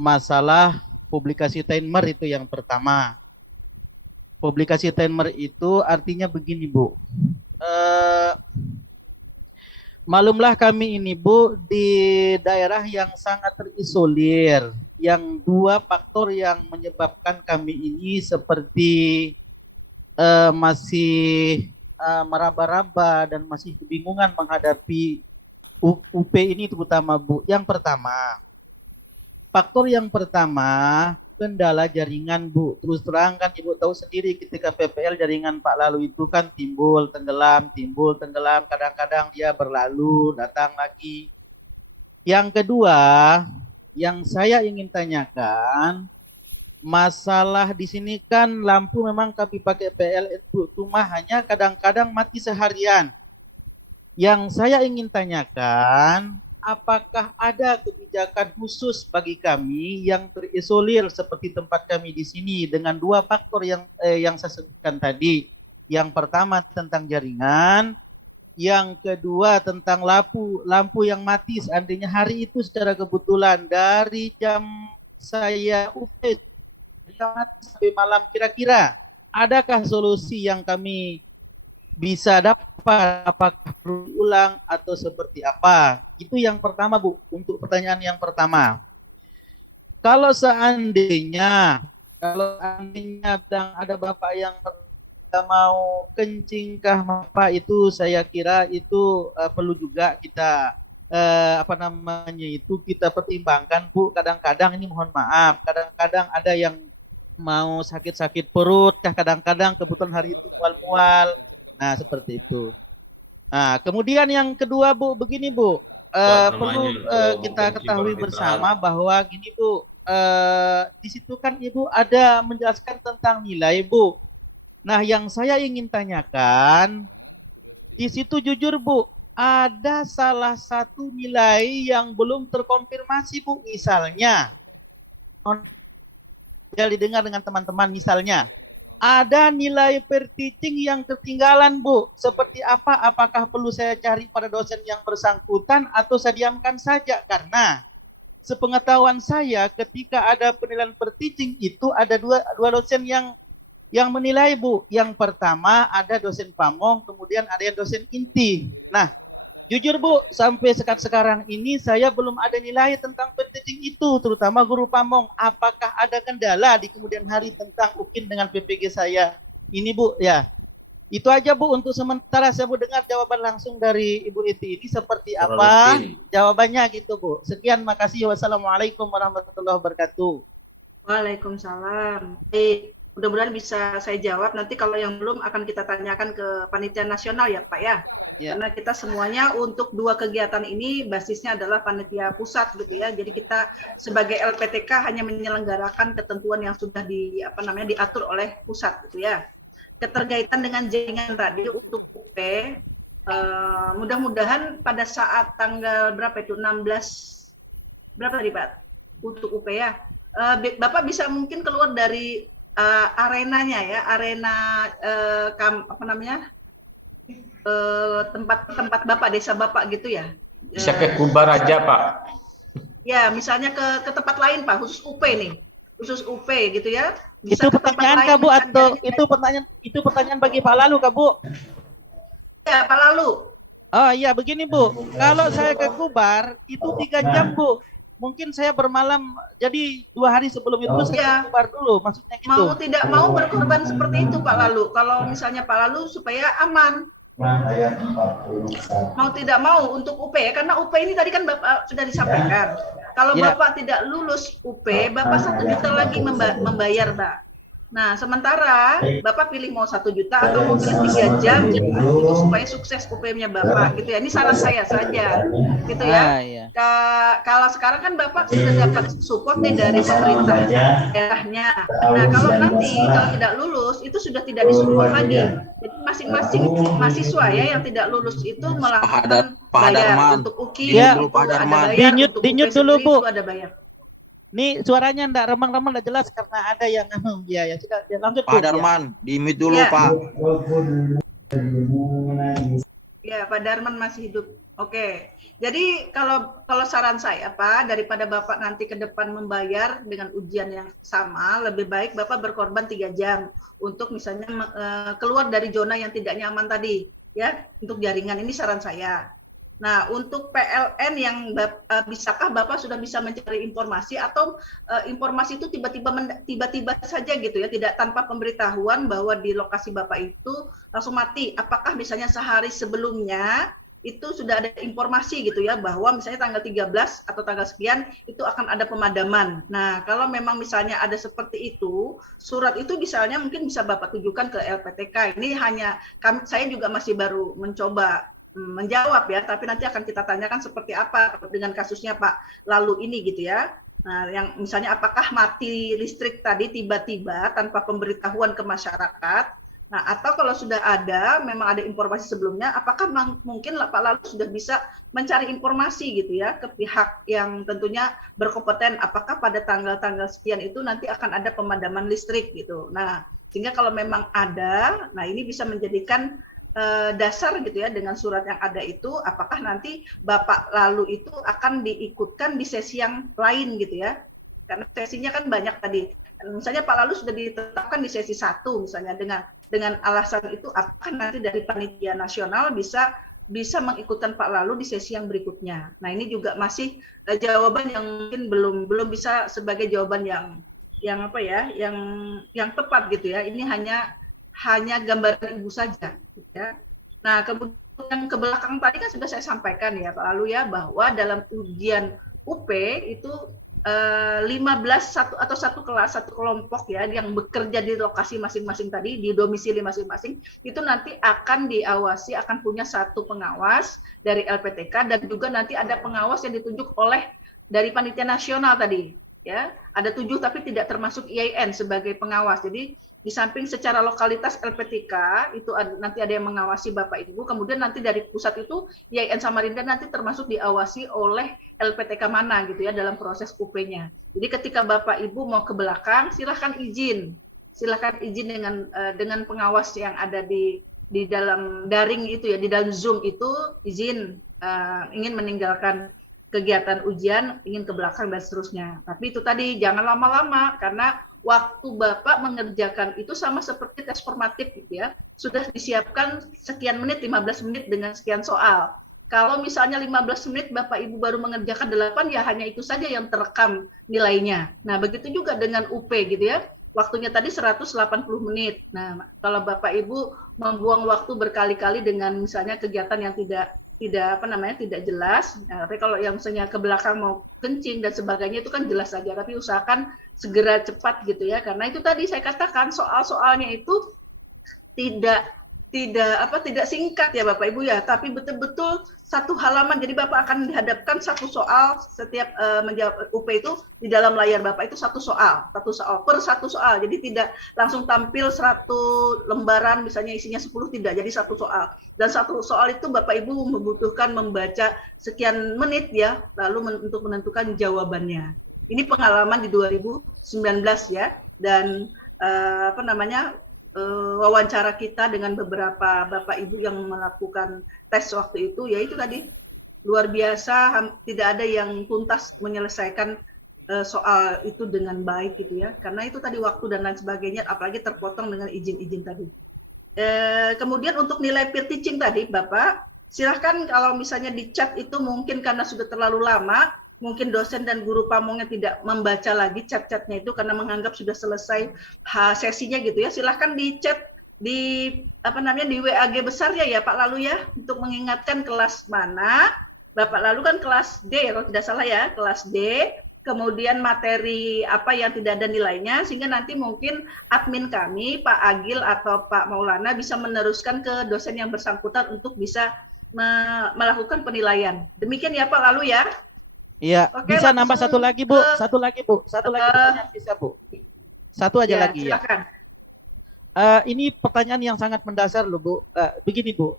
masalah publikasi timer itu yang pertama. Publikasi timer itu artinya begini, Bu. Malumlah kami ini, Bu, di daerah yang sangat terisolir. Yang 2 faktor yang menyebabkan kami ini seperti masih meraba-raba dan masih kebingungan menghadapi UP ini terutama, Bu. Yang pertama, faktor yang pertama, kendala jaringan, Bu. Terus terang kan Ibu tahu sendiri ketika PPL jaringan Pak Lalu itu kan timbul, tenggelam, kadang-kadang dia berlalu, datang lagi. Yang kedua, yang saya ingin tanyakan, masalah di sini kan lampu memang kami pakai PLN, Bu. Cuma hanya kadang-kadang mati seharian. Yang saya ingin tanyakan, apakah ada kebijakan khusus bagi kami yang terisolir seperti tempat kami di sini dengan 2 faktor yang saya sebutkan tadi. Yang pertama tentang jaringan, yang kedua tentang lampu yang mati seandainya hari itu secara kebetulan dari jam saya UP sampai malam, kira-kira adakah solusi yang kami bisa dapat, apakah perlu ulang atau seperti apa? Itu yang pertama, Bu, untuk pertanyaan yang pertama. Kalau seandainya ada Bapak yang mau kencingkah Bapak, itu saya kira itu perlu juga kita kita pertimbangkan, Bu. Kadang-kadang ini mohon maaf, kadang-kadang ada yang mau sakit-sakit perut, kadang-kadang kebetulan hari itu mual-mual. Nah, seperti itu. Nah, kemudian yang kedua, Bu, begini, Bu. Perlu kita ketahui bersama bahwa gini, Bu. Di situ kan Ibu ada menjelaskan tentang nilai, Bu. Nah, yang saya ingin tanyakan, di situ jujur, Bu, ada salah satu nilai yang belum terkonfirmasi, Bu. Misalnya, didengar dengan teman-teman, misalnya ada nilai per teaching yang ketinggalan, Bu. Seperti apa? Apakah perlu saya cari pada dosen yang bersangkutan atau saya diamkan saja? Karena sepengetahuan saya ketika ada penilaian per teaching itu ada dua dosen yang menilai, Bu. Yang pertama ada dosen pamong, kemudian ada yang dosen inti. Nah, jujur Bu, sampai sekarang ini saya belum ada nilai tentang per teaching itu, terutama guru pamong. Apakah ada kendala di kemudian hari tentang UKIN dengan PPG saya? Ini Bu, ya. Itu aja Bu untuk sementara. Saya mau dengar jawaban langsung dari Ibu Iti ini seperti apa jawabannya gitu Bu. Sekian, makasih. Wassalamualaikum warahmatullahi wabarakatuh. Waalaikumsalam. Mudah-mudahan bisa saya jawab. Nanti kalau yang belum akan kita tanyakan ke panitia nasional ya Pak ya. Ya. Karena kita semuanya untuk dua kegiatan ini basisnya adalah panitia pusat gitu ya. Jadi kita sebagai LPTK hanya menyelenggarakan ketentuan yang sudah diatur oleh pusat gitu ya. Keterkaitan dengan jaringan tadi untuk UP, mudah-mudahan pada saat tanggal berapa itu 16 berapa tadi Pak untuk UP ya. Bapak bisa mungkin keluar dari arenanya ya, arena tempat Bapak, desa Bapak gitu ya. Bisa ke Kubar aja, Pak. Ya, misalnya ke tempat lain, Pak, khusus UP nih. Khusus UP gitu ya. Bisa Itu pertanyaan Kak Bu atau itu pertanyaan bagi Pak Lalu Kak Bu? Ya, Pak Lalu. Oh iya, begini Bu. Kalau saya ke Kubar itu 3 jam Bu. Mungkin saya bermalam, jadi 2 hari sebelum itu saya ke Kubar dulu, maksudnya gitu. Mau tidak mau berkorban seperti itu Pak Lalu. Kalau misalnya Pak Lalu supaya aman. Mau tidak mau untuk UP ya, karena UP ini tadi kan Bapak sudah disampaikan. Kalau Bapak tidak lulus UP, Bapak 1 juta lagi membayar, Pak. Nah, sementara Bapak pilih mau 1 juta atau mau pilih 3 jam itu supaya sukses UP-nya Bapak gitu ya. Ini saran saya saja gitu ya. Kalau sekarang kan Bapak sudah dapat support nih dari pemerintah daerahnya. Nah, kalau nanti kalau tidak lulus itu sudah tidak disupport lagi. Jadi masing-masing mahasiswa ya yang tidak lulus itu melakukan bayar untuk UKI, itu ada bayar, untuk UP dulu, Bu. itu ada bayar. Nih suaranya enggak remang-remang, enggak jelas karena ada yang ya sudah ya, lanjut Pak Darman, di-mute dulu Pak. Ya, Pak Darman masih hidup. Oke. Jadi kalau saran saya Pak, daripada Bapak nanti ke depan membayar dengan ujian yang sama, lebih baik Bapak berkorban 3 jam untuk misalnya keluar dari zona yang tidak nyaman tadi ya, untuk jaringan. Ini saran saya. Nah, untuk PLN yang bisakah Bapak sudah bisa mencari informasi atau informasi itu tiba-tiba saja gitu ya, tidak tanpa pemberitahuan bahwa di lokasi Bapak itu langsung mati. Apakah misalnya sehari sebelumnya itu sudah ada informasi gitu ya, bahwa misalnya tanggal 13 atau tanggal sekian itu akan ada pemadaman. Nah, kalau memang misalnya ada seperti itu, surat itu misalnya mungkin bisa Bapak tujukan ke LPTK. Ini hanya saya juga masih baru mencoba menjawab ya, tapi nanti akan kita tanyakan seperti apa dengan kasusnya Pak Lalu ini gitu ya. Nah, yang misalnya apakah mati listrik tadi tiba-tiba tanpa pemberitahuan ke masyarakat. Nah, atau kalau sudah ada, memang ada informasi sebelumnya, apakah mungkin Pak Lalu sudah bisa mencari informasi gitu ya ke pihak yang tentunya berkompeten, apakah pada tanggal-tanggal sekian itu nanti akan ada pemadaman listrik gitu. Nah, sehingga kalau memang ada, nah ini bisa menjadikan dasar gitu ya dengan surat yang ada itu, apakah nanti Bapak Lalu itu akan diikutkan di sesi yang lain gitu ya, karena sesinya kan banyak tadi. Misalnya Pak Lalu sudah ditetapkan di sesi 1 misalnya, dengan alasan itu apakah nanti dari panitia nasional bisa mengikutkan Pak Lalu di sesi yang berikutnya. Nah, ini juga masih jawaban yang mungkin belum bisa sebagai jawaban yang apa ya, yang tepat gitu ya. Ini hanya gambaran Ibu saja ya. Nah, kemudian ke belakang tadi kan sudah saya sampaikan ya Pak Lalu ya, bahwa dalam ujian UP itu 15 satu kelas, satu kelompok ya yang bekerja di lokasi masing-masing tadi, di domisili masing-masing, itu nanti akan diawasi, akan punya satu pengawas dari LPTK, dan juga nanti ada pengawas yang ditunjuk oleh dari panitia nasional tadi ya. Ada 7 tapi tidak termasuk IAIN sebagai pengawas. Jadi di samping secara lokalitas LPTK itu nanti ada yang mengawasi Bapak Ibu, kemudian nanti dari pusat itu IAIN Samarinda nanti termasuk diawasi oleh LPTK mana gitu ya dalam proses UP-nya. Jadi ketika Bapak Ibu mau ke belakang silahkan izin silakan izin dengan pengawas yang ada di dalam daring itu ya, di dalam Zoom itu izin ingin meninggalkan kegiatan ujian, ingin ke belakang dan seterusnya. Tapi itu tadi jangan lama-lama karena waktu Bapak mengerjakan itu sama seperti tes formatif gitu ya. Sudah disiapkan sekian menit, 15 menit dengan sekian soal. Kalau misalnya 15 menit Bapak Ibu baru mengerjakan 8, ya hanya itu saja yang terekam nilainya. Nah, begitu juga dengan UP gitu ya. Waktunya tadi 180 menit. Nah, kalau Bapak Ibu membuang waktu berkali-kali dengan misalnya kegiatan yang tidak jelas. Nah, tapi kalau yang misalnya ke belakang mau kencing dan sebagainya itu kan jelas saja. Tapi usahakan segera cepat gitu ya. Karena itu tadi saya katakan soal-soalnya itu tidak singkat ya Bapak Ibu ya, tapi betul-betul satu halaman. Jadi Bapak akan dihadapkan satu soal setiap menjawab UP itu di dalam layar Bapak itu satu soal per satu soal. Jadi tidak langsung tampil 100 lembaran misalnya isinya 10, tidak. Jadi satu soal. Dan satu soal itu Bapak Ibu membutuhkan membaca sekian menit ya, lalu untuk menentukan jawabannya. Ini pengalaman di 2019 ya, dan wawancara kita dengan beberapa Bapak Ibu yang melakukan tes waktu itu, yaitu tadi luar biasa, tidak ada yang tuntas menyelesaikan soal itu dengan baik gitu ya, karena itu tadi waktu dan lain sebagainya, apalagi terpotong dengan izin-izin tadi. Kemudian untuk nilai peer teaching tadi Bapak, silahkan kalau misalnya di chat itu mungkin karena sudah terlalu lama, mungkin dosen dan guru pamongnya tidak membaca lagi chat-chatnya itu karena menganggap sudah selesai sesinya gitu ya. Silahkan di chat di WAG besarnya ya Pak Lalu ya, untuk mengingatkan kelas mana. Bapak Lalu kan kelas D kalau tidak salah ya, kelas D. Kemudian materi apa yang tidak ada nilainya, sehingga nanti mungkin admin kami Pak Agil atau Pak Maulana bisa meneruskan ke dosen yang bersangkutan untuk bisa melakukan penilaian. Demikian ya Pak Lalu ya. Iya, Oke, bisa nambah langsung satu lagi Bu, satu lagi pertanyaan bisa Bu. Satu aja ya, lagi ya. silakan. Ini pertanyaan yang sangat mendasar loh Bu. Begini Bu,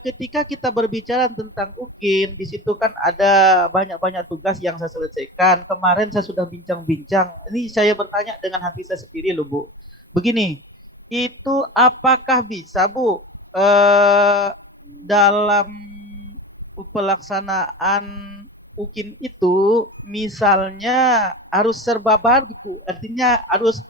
ketika kita berbicara tentang UKIN, di situ kan ada banyak-banyak tugas yang saya selesaikan. Kemarin saya sudah bincang-bincang. Ini saya bertanya dengan hati saya sendiri loh Bu. Begini, itu apakah bisa Bu dalam pelaksanaan UKIN itu misalnya harus serba baru gitu, artinya harus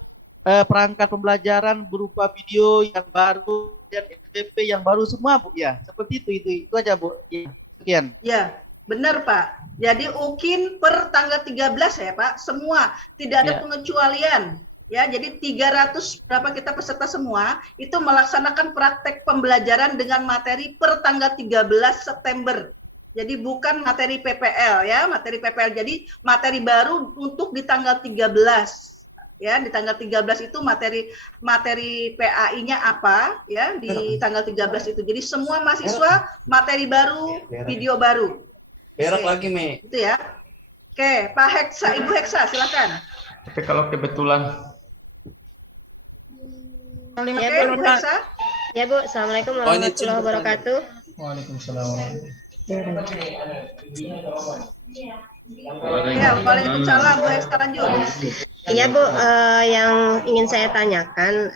perangkat pembelajaran berupa video yang baru dan FTP yang baru semua Bu ya, seperti itu aja Bu ya. Sekian Ya, benar Pak. Jadi UKIN per tanggal 13 ya Pak, semua tidak ada Ya. pengecualian ya. Jadi 300 berapa kita peserta semua itu melaksanakan praktek pembelajaran dengan materi per tanggal 13 September. Jadi bukan materi PPL ya, materi PPL. Jadi materi baru untuk di tanggal 13 ya, di tanggal 13 itu materi PAI-nya apa ya, di tanggal 13 itu. Jadi semua mahasiswa materi baru, video baru. Berak lagi, Me. Itu ya. Oke, Pak Heksa, Ibu Heksa silakan. Tapi kalau kebetulan Oke, Ibu Heksa. Ya Bu, Assalamualaikum warahmatullahi wabarakatuh. Waalaikumsalam. Ya, Waalaikumsalam, Bu Heksa lanjut. Iya Bu, yang ingin saya tanyakan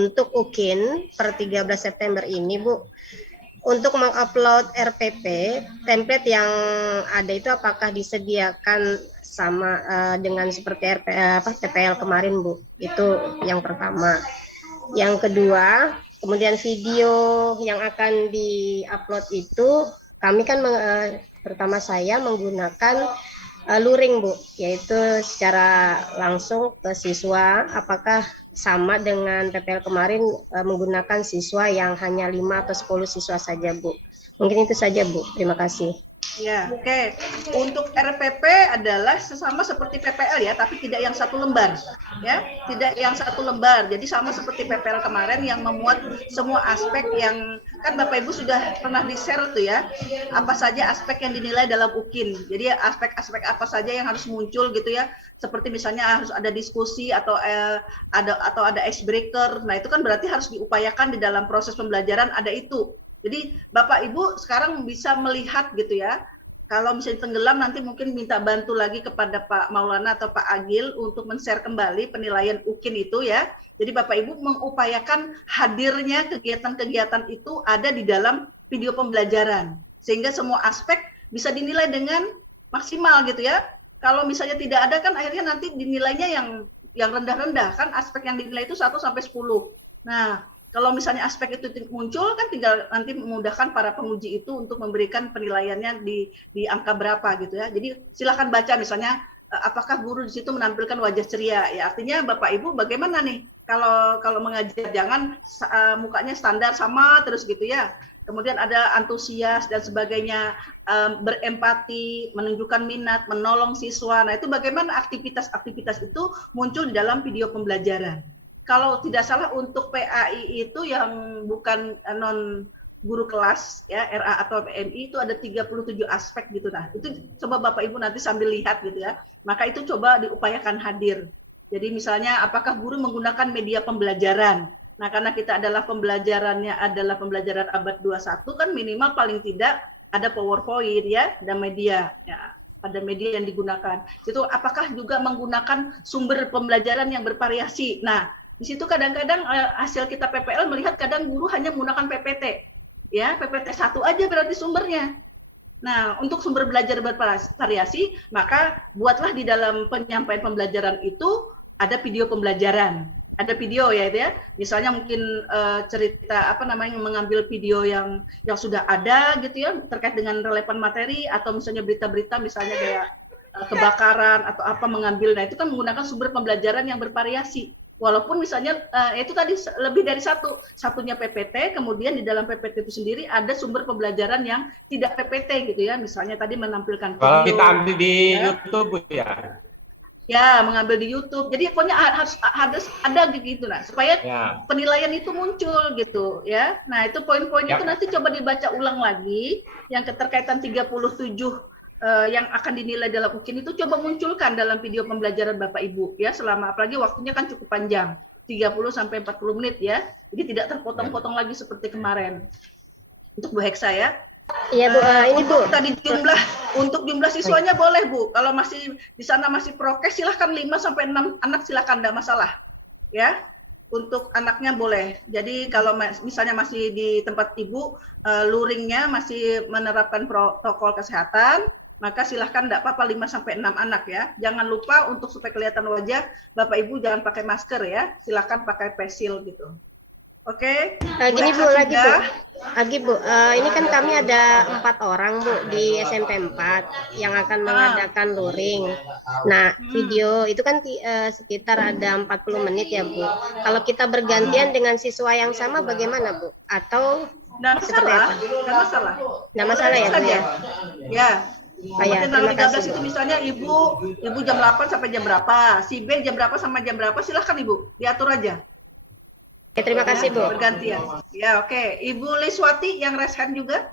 untuk UKIN per 13 September ini Bu, untuk mengupload RPP, template yang ada itu apakah disediakan sama dengan seperti PPL kemarin Bu? Itu yang pertama. Yang kedua, kemudian video yang akan di-upload itu, kami kan pertama saya menggunakan luring Bu, yaitu secara langsung ke siswa. Apakah sama dengan PPL kemarin menggunakan siswa yang hanya 5 atau 10 siswa saja Bu? Mungkin itu saja Bu, terima kasih. Ya, oke. Untuk RPP adalah sesama seperti PPL ya, tapi tidak yang satu lembar, ya, tidak yang satu lembar. Jadi sama seperti PPL kemarin yang memuat semua aspek yang kan Bapak Ibu sudah pernah di-share tuh ya, apa saja aspek yang dinilai dalam UKIN. Jadi aspek-aspek apa saja yang harus muncul gitu ya, seperti misalnya harus ada diskusi atau ada icebreaker. Nah itu kan berarti harus diupayakan di dalam proses pembelajaran ada itu. Jadi Bapak Ibu sekarang bisa melihat gitu ya, Kalau misalnya tenggelam nanti mungkin minta bantu lagi kepada Pak Maulana atau Pak Agil untuk men-share kembali penilaian UKIN itu ya. Jadi Bapak Ibu mengupayakan hadirnya kegiatan-kegiatan itu ada di dalam video pembelajaran. Sehingga semua aspek bisa dinilai dengan maksimal gitu ya. Kalau misalnya tidak ada kan akhirnya nanti dinilainya yang rendah-rendah kan, aspek yang dinilai itu 1 sampai 10. Nah, kalau misalnya aspek itu muncul kan tinggal nanti memudahkan para penguji itu untuk memberikan penilaiannya di angka berapa gitu ya. Jadi silakan baca misalnya apakah guru di situ menampilkan wajah ceria. Ya artinya Bapak Ibu bagaimana nih kalau mengajar, jangan mukanya standar sama terus gitu ya. Kemudian ada antusias dan sebagainya, berempati, menunjukkan minat, menolong siswa. Nah, itu bagaimana aktivitas-aktivitas itu muncul di dalam video pembelajaran. Kalau tidak salah untuk PAI itu yang bukan non guru kelas ya, RA atau PMI itu ada 37 aspek gitu. Nah, itu coba Bapak Ibu nanti sambil lihat gitu ya. Maka itu coba diupayakan hadir. Jadi misalnya apakah guru menggunakan media pembelajaran? Nah, karena kita adalah pembelajarannya adalah pembelajaran abad 21 kan minimal paling tidak ada PowerPoint ya, ada media ya. Ada media yang digunakan. Itu apakah juga menggunakan sumber pembelajaran yang bervariasi? Nah, di situ kadang-kadang hasil kita PPL melihat kadang guru hanya menggunakan PPT. Ya, PPT 1 aja berarti sumbernya. Nah, untuk sumber belajar bervariasi, maka buatlah di dalam penyampaian pembelajaran itu ada video pembelajaran. Ada video ya itu ya. Misalnya mungkin cerita mengambil video yang sudah ada gitu ya terkait dengan relevan materi, atau misalnya berita-berita misalnya kayak kebakaran atau apa mengambil. Nah, itu kan menggunakan sumber pembelajaran yang bervariasi. Walaupun misalnya itu tadi lebih dari satunya PPT, kemudian di dalam PPT itu sendiri ada sumber pembelajaran yang tidak PPT gitu ya. Misalnya tadi menampilkan video. Kalau kita ambil di YouTube ya. Ya, mengambil di YouTube. Jadi pokoknya harus ada gitu nah, supaya penilaian itu muncul gitu ya. Nah, itu poin-poin itu nanti coba dibaca ulang lagi yang keterkaitan 37 yang akan dinilai dalam UKIN itu coba munculkan dalam video pembelajaran Bapak Ibu ya, selama apalagi waktunya kan cukup panjang, 30 sampai 40 menit ya. Jadi tidak terpotong-potong lagi seperti kemarin. Untuk Bu Heksa ya. Iya Bu, ini Bu. Tadi untuk jumlah siswanya boleh Bu. Kalau masih di sana masih prokes silahkan 5 sampai 6 anak silahkan, enggak masalah. Ya. Untuk anaknya boleh. Jadi kalau misalnya masih di tempat Ibu luringnya masih menerapkan protokol kesehatan, maka silahkan enggak apa-apa 5 sampai 6 anak ya. Jangan lupa untuk supaya kelihatan wajah Bapak Ibu jangan pakai masker ya. Silahkan pakai face shield gitu. Oke. Gini Bu, lagi Bu, ini kan kami ada 4 orang Bu di SMP 4 yang akan mengadakan luring. Nah, video itu kan sekitar ada 40 menit ya Bu. Kalau kita bergantian dengan siswa yang sama bagaimana Bu? Atau seperti apa? Nggak masalah. Nggak masalah ya Bu ya? Ya. Ya, tanggal 13 itu misalnya ibu jam 8 sampai jam berapa, si B jam berapa sama jam berapa, silahkan Ibu, diatur aja. Oke, terima kasih Bu. Bergantian. Ya, oke. Ibu Liswati yang raise hand juga.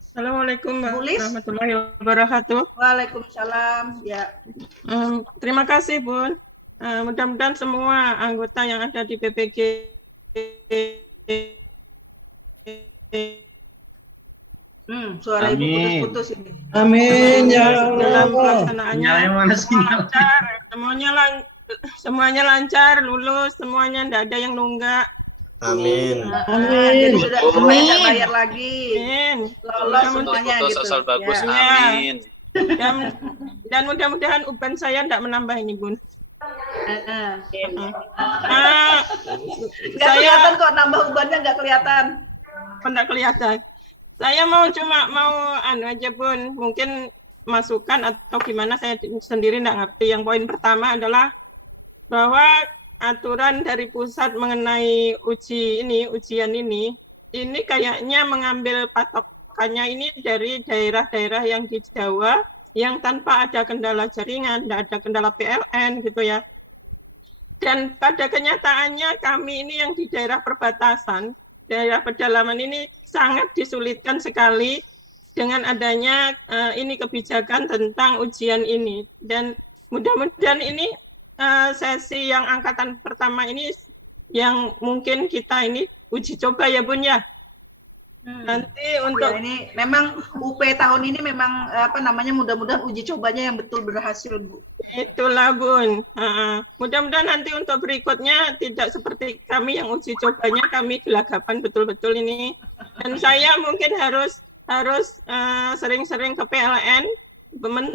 Assalamualaikum warahmatullahi wabarakatuh. Waalaikumsalam. Ya. Terima kasih Bu. Mudah-mudahan semua anggota yang ada di PPG suara Ibu putus-putus ini. Amin ya dalam Allah. pelaksanaannya semuanya lancar, lulus, semuanya tidak ada yang nunggak. Amin. Jadi sudah bayar lagi. Amin. Lolos semuanya gitu. Asal bagus. Ya. Amin. Dan mudah-mudahan uban saya tidak menambah ini, Bun. Nggak kelihatan kok, nambah ubannya nggak kelihatan. Tidak kelihatan. Saya mau aja Bun, mungkin masukan atau gimana, saya sendiri tidak ngerti. Yang poin pertama adalah bahwa aturan dari pusat mengenai ujian ini kayaknya mengambil patokannya ini dari daerah-daerah yang di Jawa yang tanpa ada kendala jaringan, tidak ada kendala PLN gitu ya. Dan pada kenyataannya kami ini yang di daerah perbatasan, daerah pedalaman ini sangat disulitkan sekali dengan adanya ini kebijakan tentang ujian ini. Dan mudah-mudahan ini sesi yang angkatan pertama ini yang mungkin kita ini uji coba ya Bun ya. Nanti Ya, untuk ini memang UP tahun ini memang apa namanya, mudah-mudahan uji cobanya yang betul berhasil, Bu. itulah Bun. Mudah-mudahan nanti untuk berikutnya tidak seperti kami yang uji cobanya kami gelagapan betul-betul ini. Dan saya mungkin harus sering-sering ke PLN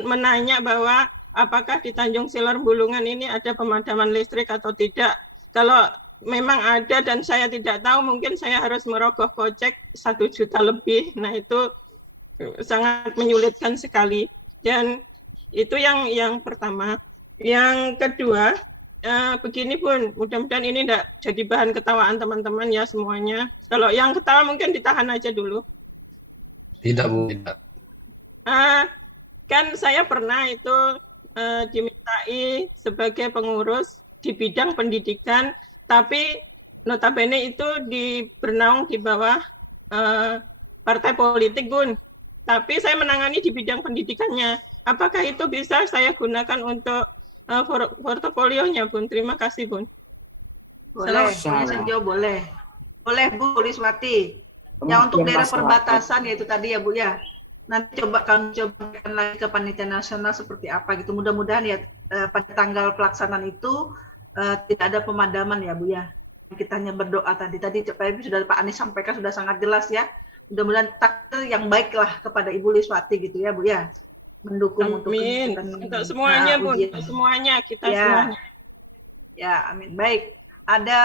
menanya bahwa apakah di Tanjung Silar Bulungan ini ada pemadaman listrik atau tidak. Kalau memang ada dan saya tidak tahu, mungkin saya harus merogoh kocek 1 juta lebih. Nah, itu sangat menyulitkan sekali. Dan itu yang pertama. Yang kedua, begini Bun, mudah-mudahan ini tidak jadi bahan ketawaan teman-teman ya semuanya. Kalau yang ketawa mungkin ditahan aja dulu. Tidak, Bu. Tidak. Kan saya pernah itu dimintai sebagai pengurus di bidang pendidikan, tapi notabene itu bernaung di bawah partai politik, Bun. Tapi saya menangani di bidang pendidikannya. Apakah itu bisa saya gunakan untuk portofolionya, Bun? Terima kasih, Bun. Boleh, Senjo, boleh. Boleh, Bu Liswati. Ya, untuk daerah perbatasan ya itu tadi ya, Bu ya. Nanti kami coba lagi ke panitia nasional seperti apa gitu. Mudah-mudahan ya pada tanggal pelaksanaan itu tidak ada pemadaman ya, Bu ya. Kita hanya berdoa tadi Pak Ibu sudah Pak Anies sampaikan sudah sangat jelas ya. Mudah-mudahan takdir yang baiklah kepada Ibu Liswati gitu ya, Bu ya. Mendukung amin. Untuk semuanya, Bun. Untuk semuanya, kita ya. semuanya. Ya, amin. Baik. Ada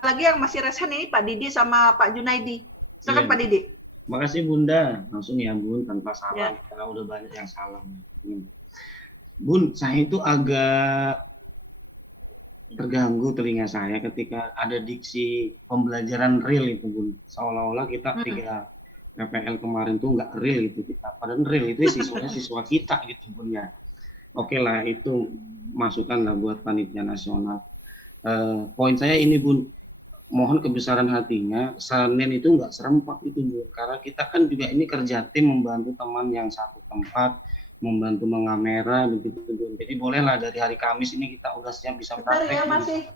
lagi yang masih resen ini Pak Didi sama Pak Junaidi. Silakan Pak Didi. Makasih Bunda, langsung ya Bun, tanpa salam, karena udah banyak yang salam. Bun, saya itu agak terganggu telinga saya ketika ada diksi pembelajaran real itu Bun. Seolah-olah kita 3 PPL kemarin tuh nggak real itu kita. Padahal real itu siswa kita gitu Bun ya. Oke lah, itu masukan lah buat panitia nasional. Poin saya ini Bun, mohon kebesaran hatinya, Senin itu nggak serempak itu Bu, karena kita kan juga ini kerja tim membantu teman yang satu tempat, membantu mengamera begitu Bu. Jadi bolehlah dari hari Kamis ini kita udah siap bisa praktek. Ya, masih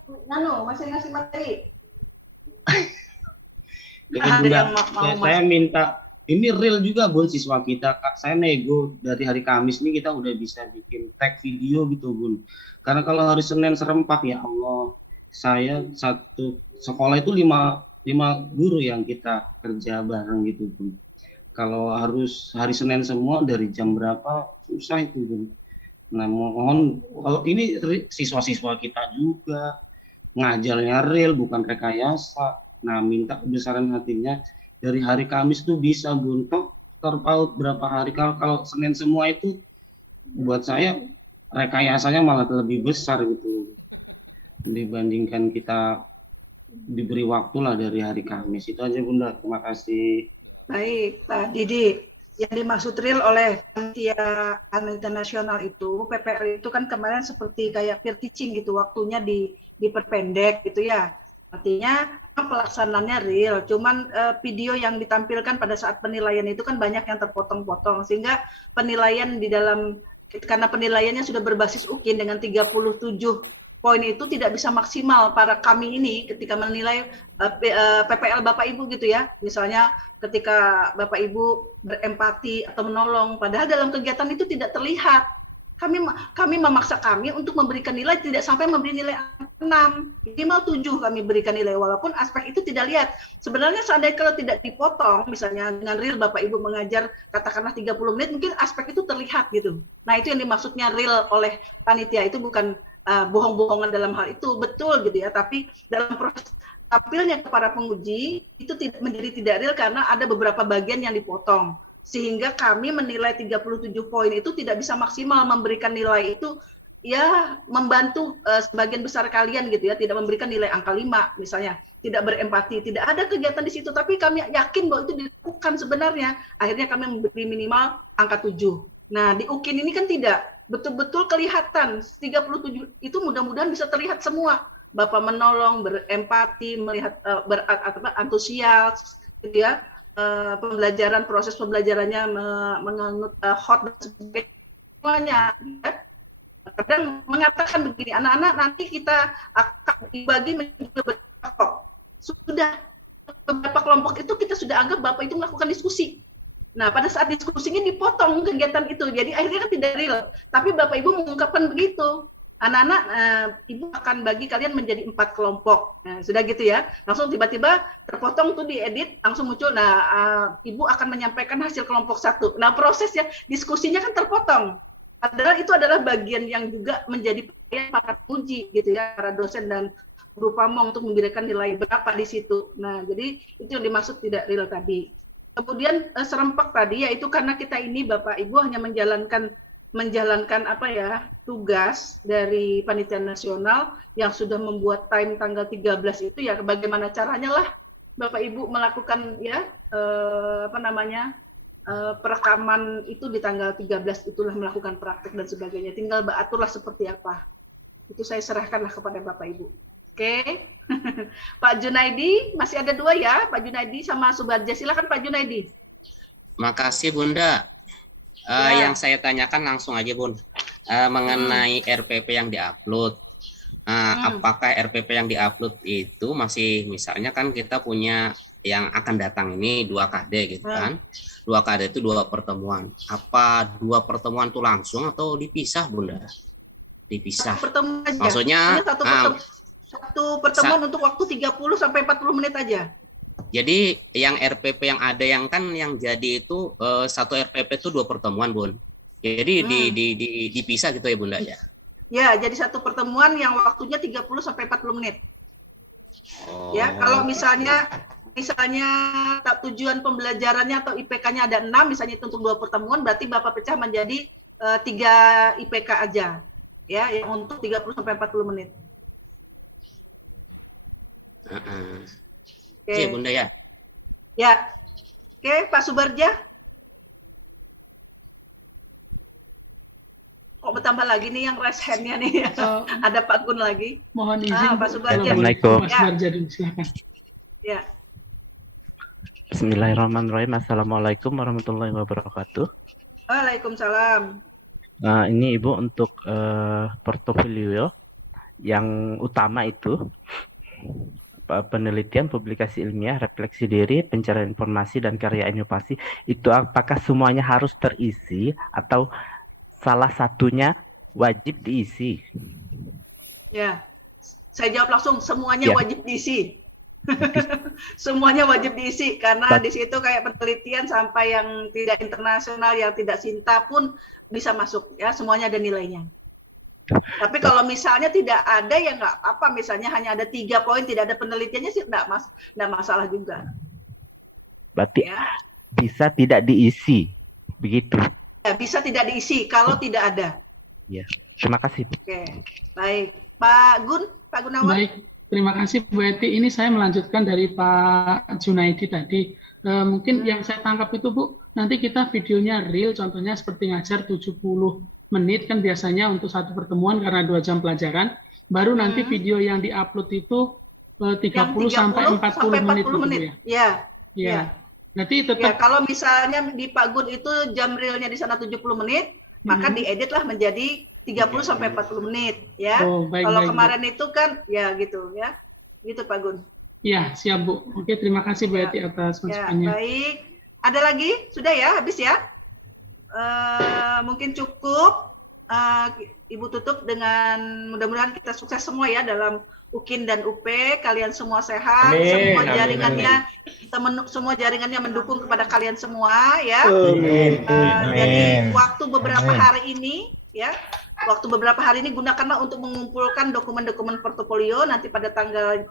ngasih materi. Jadi Bunda, saya minta ini real juga Bun, siswa kita, saya nego dari hari Kamis ini kita udah bisa bikin tag video gitu Bun. Karena kalau hari Senin serempak ya Allah, saya satu sekolah itu 5 guru yang kita kerja bareng gitu Bun. Kalau harus hari Senin semua dari jam berapa susah itu Bun. Nah mohon kalau ini siswa-siswa kita juga ngajarnya real bukan rekayasa. Nah minta kebesaran hatinya dari hari Kamis tuh bisa Bun, toh terpaut berapa hari. Kalau Senin semua itu buat saya rekayasanya malah lebih besar gitu dibandingkan kita diberi waktu lah dari hari Kamis. Itu aja Bunda, terima kasih. Baik Pak Didi, yang dimaksud real oleh panitia nasional itu PPL itu kan kemarin seperti kayak peer teaching gitu, waktunya diperpendek gitu ya. Artinya pelaksanaannya real, cuman video yang ditampilkan pada saat penilaian itu kan banyak yang terpotong-potong, sehingga penilaian di dalam, karena penilaiannya sudah berbasis UKIN dengan 37 poin itu tidak bisa maksimal para kami ini ketika menilai PPL Bapak Ibu gitu ya. Misalnya ketika Bapak Ibu berempati atau menolong, padahal dalam kegiatan itu tidak terlihat. Kami memaksa kami untuk memberikan nilai tidak sampai memberi nilai 6, minimal 7 kami berikan nilai, walaupun aspek itu tidak lihat. Sebenarnya seandainya kalau tidak dipotong, misalnya dengan real Bapak Ibu mengajar katakanlah 30 menit, mungkin aspek itu terlihat gitu. Nah itu yang dimaksudnya real oleh panitia, itu bukan bohong-bohongan dalam hal itu, betul gitu ya, tapi dalam proses tampilnya kepada penguji itu menjadi tidak real karena ada beberapa bagian yang dipotong, sehingga kami menilai 37 poin itu tidak bisa maksimal memberikan nilai itu ya, membantu sebagian besar kalian gitu ya, tidak memberikan nilai angka 5 misalnya, tidak berempati, tidak ada kegiatan di situ, tapi kami yakin bahwa itu dilakukan sebenarnya, akhirnya kami memberi minimal angka 7. Nah di UKIN ini kan tidak betul-betul kelihatan 37 itu, mudah-mudahan bisa terlihat semua. Bapak menolong, berempati, melihat antusias gitu ya, pembelajaran, proses pembelajarannya menganut hot dan sebagainya. Kadang mengatakan begini, anak-anak nanti kita akan dibagi menjadi beberapa kelompok. Sudah beberapa kelompok itu kita sudah anggap Bapak itu melakukan diskusi. Nah, pada saat diskusinya dipotong kegiatan itu, jadi akhirnya kan tidak real. Tapi Bapak Ibu mengungkapkan begitu, anak-anak, Ibu akan bagi kalian menjadi 4 kelompok. Nah, sudah gitu ya, langsung tiba-tiba terpotong tuh diedit, langsung muncul. Nah, Ibu akan menyampaikan hasil kelompok 1. Nah, prosesnya, diskusinya kan terpotong. Padahal itu adalah bagian yang juga menjadi para penguji gitu ya, para dosen dan guru pamong untuk memberikan nilai berapa di situ. Nah, jadi itu yang dimaksud tidak real tadi. Kemudian serempak tadi, yaitu karena kita ini Bapak Ibu hanya menjalankan apa ya, tugas dari panitia nasional yang sudah membuat time tanggal 13 itu ya, bagaimana caranya lah Bapak Ibu melakukan ya perekaman itu di tanggal 13 itulah, melakukan praktek dan sebagainya, tinggal aturlah seperti apa, itu saya serahkanlah kepada Bapak Ibu. Oke. Pak Junaidi, masih ada 2 ya, Pak Junaidi sama Subarja. Silakan Pak Junaidi. Makasih Bunda. Yang saya tanyakan langsung aja Bun, mengenai RPP yang diupload. Apakah RPP yang diupload itu masih, misalnya kan kita punya yang akan datang ini 2 KD gitu kan, 2 KD itu 2 pertemuan. Apa 2 pertemuan itu langsung atau dipisah Bunda? Dipisah. Pertemuan aja. Maksudnya satu pertemuan untuk waktu 30 sampai 40 menit aja. Jadi yang RPP yang ada yang kan yang jadi itu satu RPP itu 2 pertemuan Bun. Jadi dipisah gitu ya Bunda ya. Ya, jadi satu pertemuan yang waktunya 30 sampai 40 menit. Oh. Ya, kalau misalnya tujuan pembelajarannya atau IPK-nya ada 6, misalnya itu untuk 2 pertemuan, berarti Bapak pecah menjadi 3 IPK aja. Ya, yang untuk 30 sampai 40 menit. Oke, Bunda ya. Ya. Oke, Pak Subarja. Kok bertambah lagi nih yang raise hand-nya nih. Ada Pak Gun lagi. Mohon izin Pak Subarja. Assalamualaikum. Mas Subarja dulu, silakan. Ya. Bismillahirrahmanirrahim. Assalamualaikum warahmatullahi wabarakatuh. Waalaikumsalam. Ini Ibu untuk portofolio yang utama itu penelitian, publikasi ilmiah, refleksi diri, pencarian informasi, dan karya inovasi, itu apakah semuanya harus terisi atau salah satunya wajib diisi? Ya, saya jawab langsung, semuanya wajib diisi. Semuanya wajib diisi, karena di situ kayak penelitian sampai yang tidak internasional, yang tidak Sinta pun bisa masuk, ya, semuanya ada nilainya. Tapi kalau misalnya tidak ada ya nggak apa-apa, misalnya hanya ada 3 poin, tidak ada penelitiannya sih nggak masalah juga. Berarti bisa tidak diisi, begitu? Ya, bisa tidak diisi kalau tidak ada. Ya, terima kasih. Oke, baik. Pak Gunawan. Baik, terima kasih Bu Eti. Ini saya melanjutkan dari Pak Junaidi tadi. Mungkin yang saya tangkap itu Bu, nanti kita videonya real, contohnya seperti ngajar 70 menit kan biasanya untuk satu pertemuan karena 2 jam pelajaran, baru nanti video yang diupload itu 30 sampai 40 menit. Ya. Nanti tetap ya, kalau misalnya di Pak Gun itu jam realnya di sana 70 menit, maka dieditlah menjadi 30 sampai 40 menit ya. Kalau kemarin itu kan ya gitu ya. Gitu Pak Gun. Ya, siap Bu. Oke, terima kasih Bu Eti atas masukannya. Baik. Ada lagi? Sudah ya, habis ya? Mungkin cukup. Ibu tutup dengan mudah-mudahan kita sukses semua ya dalam UKIN dan UP, kalian semua sehat, semua jaringannya mendukung kepada kalian semua ya. Jadi waktu beberapa hari ini ya, gunakanlah untuk mengumpulkan dokumen-dokumen portofolio, nanti pada tanggal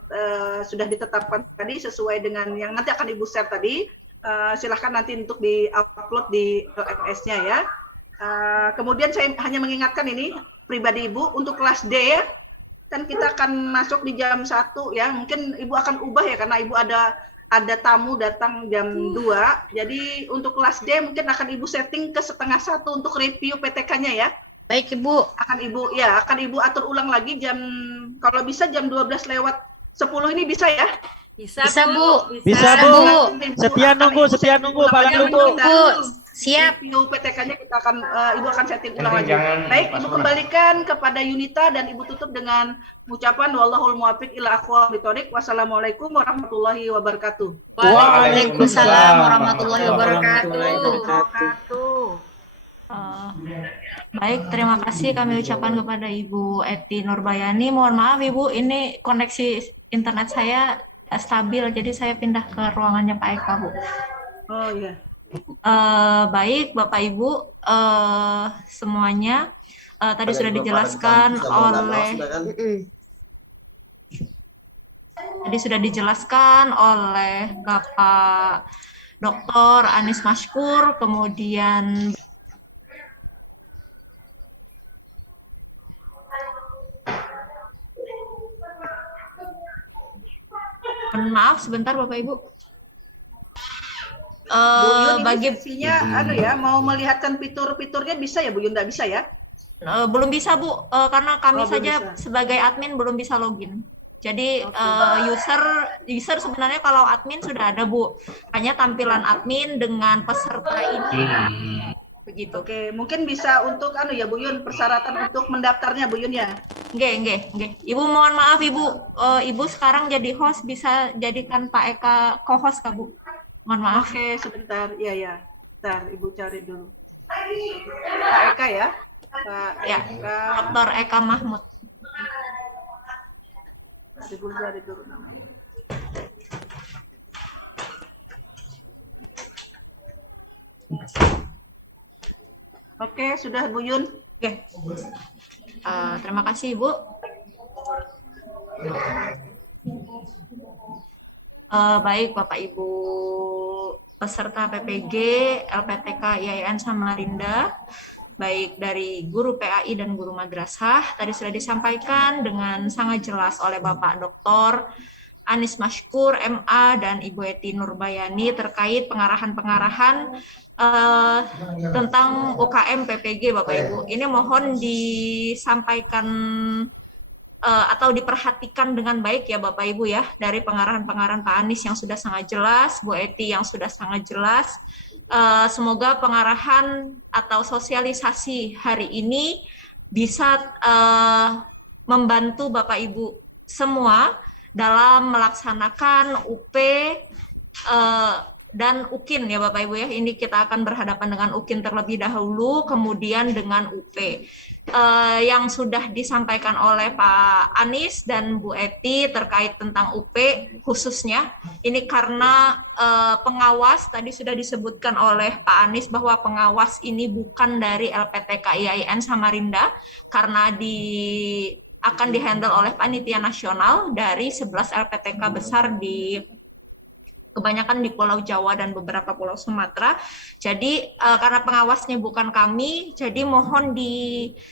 sudah ditetapkan tadi sesuai dengan yang nanti akan Ibu share tadi. Silahkan nanti untuk di-upload di LMS-nya ya. Kemudian saya hanya mengingatkan ini pribadi Ibu untuk kelas D ya, kan kita akan masuk di jam 1 ya, mungkin Ibu akan ubah ya karena Ibu ada tamu datang jam 2, jadi untuk kelas D mungkin akan Ibu setting ke setengah 1 untuk review PTK-nya ya. Baik Ibu. Akan Ibu atur ulang lagi kalau bisa jam 12 lewat 10 ini bisa ya? Bisa Bu. Bisa Bu. Setia nunggu Pak Guru Bu. Siap. Review PTK-nya kita akan Ibu akan setting ulang Nanti lagi. jangan Baik, Mas Ibu Purna. kembalikan kepada Yunita dan Ibu tutup dengan ucapan wallahul muwaffiq ila aqwamit thoriq. Wassalamualaikum warahmatullahi wabarakatuh. Waalaikumsalam warahmatullahi wabarakatuh. Baik, terima kasih kami ucapkan kepada Ibu Eti Nurbayani. Mohon maaf Ibu, ini koneksi internet saya stabil, jadi saya pindah ke ruangannya Pak Eka, Bu. Oh iya. Baik, Bapak Ibu, semuanya tadi sudah dijelaskan oleh Bapak Dr. Anis Mashkur, kemudian maaf sebentar Bapak Ibu. Bu Yun, Bagi sesinya ya, mau melihatkan fitur-fiturnya bisa ya Bu Yun? Nggak bisa ya? belum bisa Bu, karena kami belum saja bisa. sebagai admin belum bisa login. Jadi user sebenarnya kalau admin sudah ada Bu, hanya tampilan admin dengan peserta ini. Begitu. Oke, mungkin bisa untuk ya Bu Yun, persyaratan untuk mendaftarnya Bu Yun ya. Nggih. Ibu mohon maaf Ibu, Ibu sekarang jadi host, bisa jadikan Pak Eka co-host Kak Bu. Mohon maaf. Oke, sebentar. Iya. Bentar, Ibu cari dulu. Pak Eka ya. Pak Ya, Eka. Dr. Eka Mahmud. Ibu cari dulu namanya. Oke, sudah Bu Yun. Oke. Terima kasih Ibu. Baik Bapak Ibu peserta PPG, LPTK IAIN Samarinda, baik dari guru PAI dan guru madrasah, tadi sudah disampaikan dengan sangat jelas oleh Bapak Dr. Anis Mashkur, MA, dan Ibu Eti Nurbayani terkait pengarahan-pengarahan tentang UKM PPG Bapak Ibu. Ini mohon disampaikan atau diperhatikan dengan baik ya Bapak Ibu ya, dari pengarahan-pengarahan Pak Anis yang sudah sangat jelas, Bu Eti yang sudah sangat jelas. Semoga pengarahan atau sosialisasi hari ini bisa membantu Bapak Ibu semua dalam melaksanakan UP dan UKIN ya Bapak Ibu ya. Ini kita akan berhadapan dengan UKIN terlebih dahulu, kemudian dengan UP. Yang sudah disampaikan oleh Pak Anis dan Bu Eti terkait tentang UP khususnya, ini karena pengawas tadi sudah disebutkan oleh Pak Anis bahwa pengawas ini bukan dari LPTK IAIN Samarinda, karena akan dihandle oleh panitia nasional dari 11 LPTK besar kebanyakan di Pulau Jawa dan beberapa Pulau Sumatera. Jadi karena pengawasnya bukan kami, jadi mohon ditaati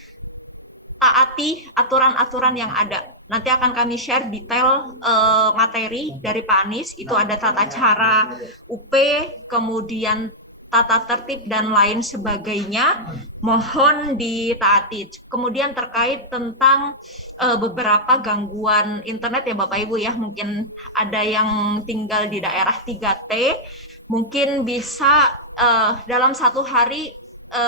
aturan-aturan yang ada. Nanti akan kami share detail materi dari Pak Anis, itu ada tata cara UP, kemudian tata tertib dan lain sebagainya, mohon ditaati. Kemudian terkait tentang beberapa gangguan internet ya Bapak Ibu ya, mungkin ada yang tinggal di daerah 3T, mungkin bisa dalam satu hari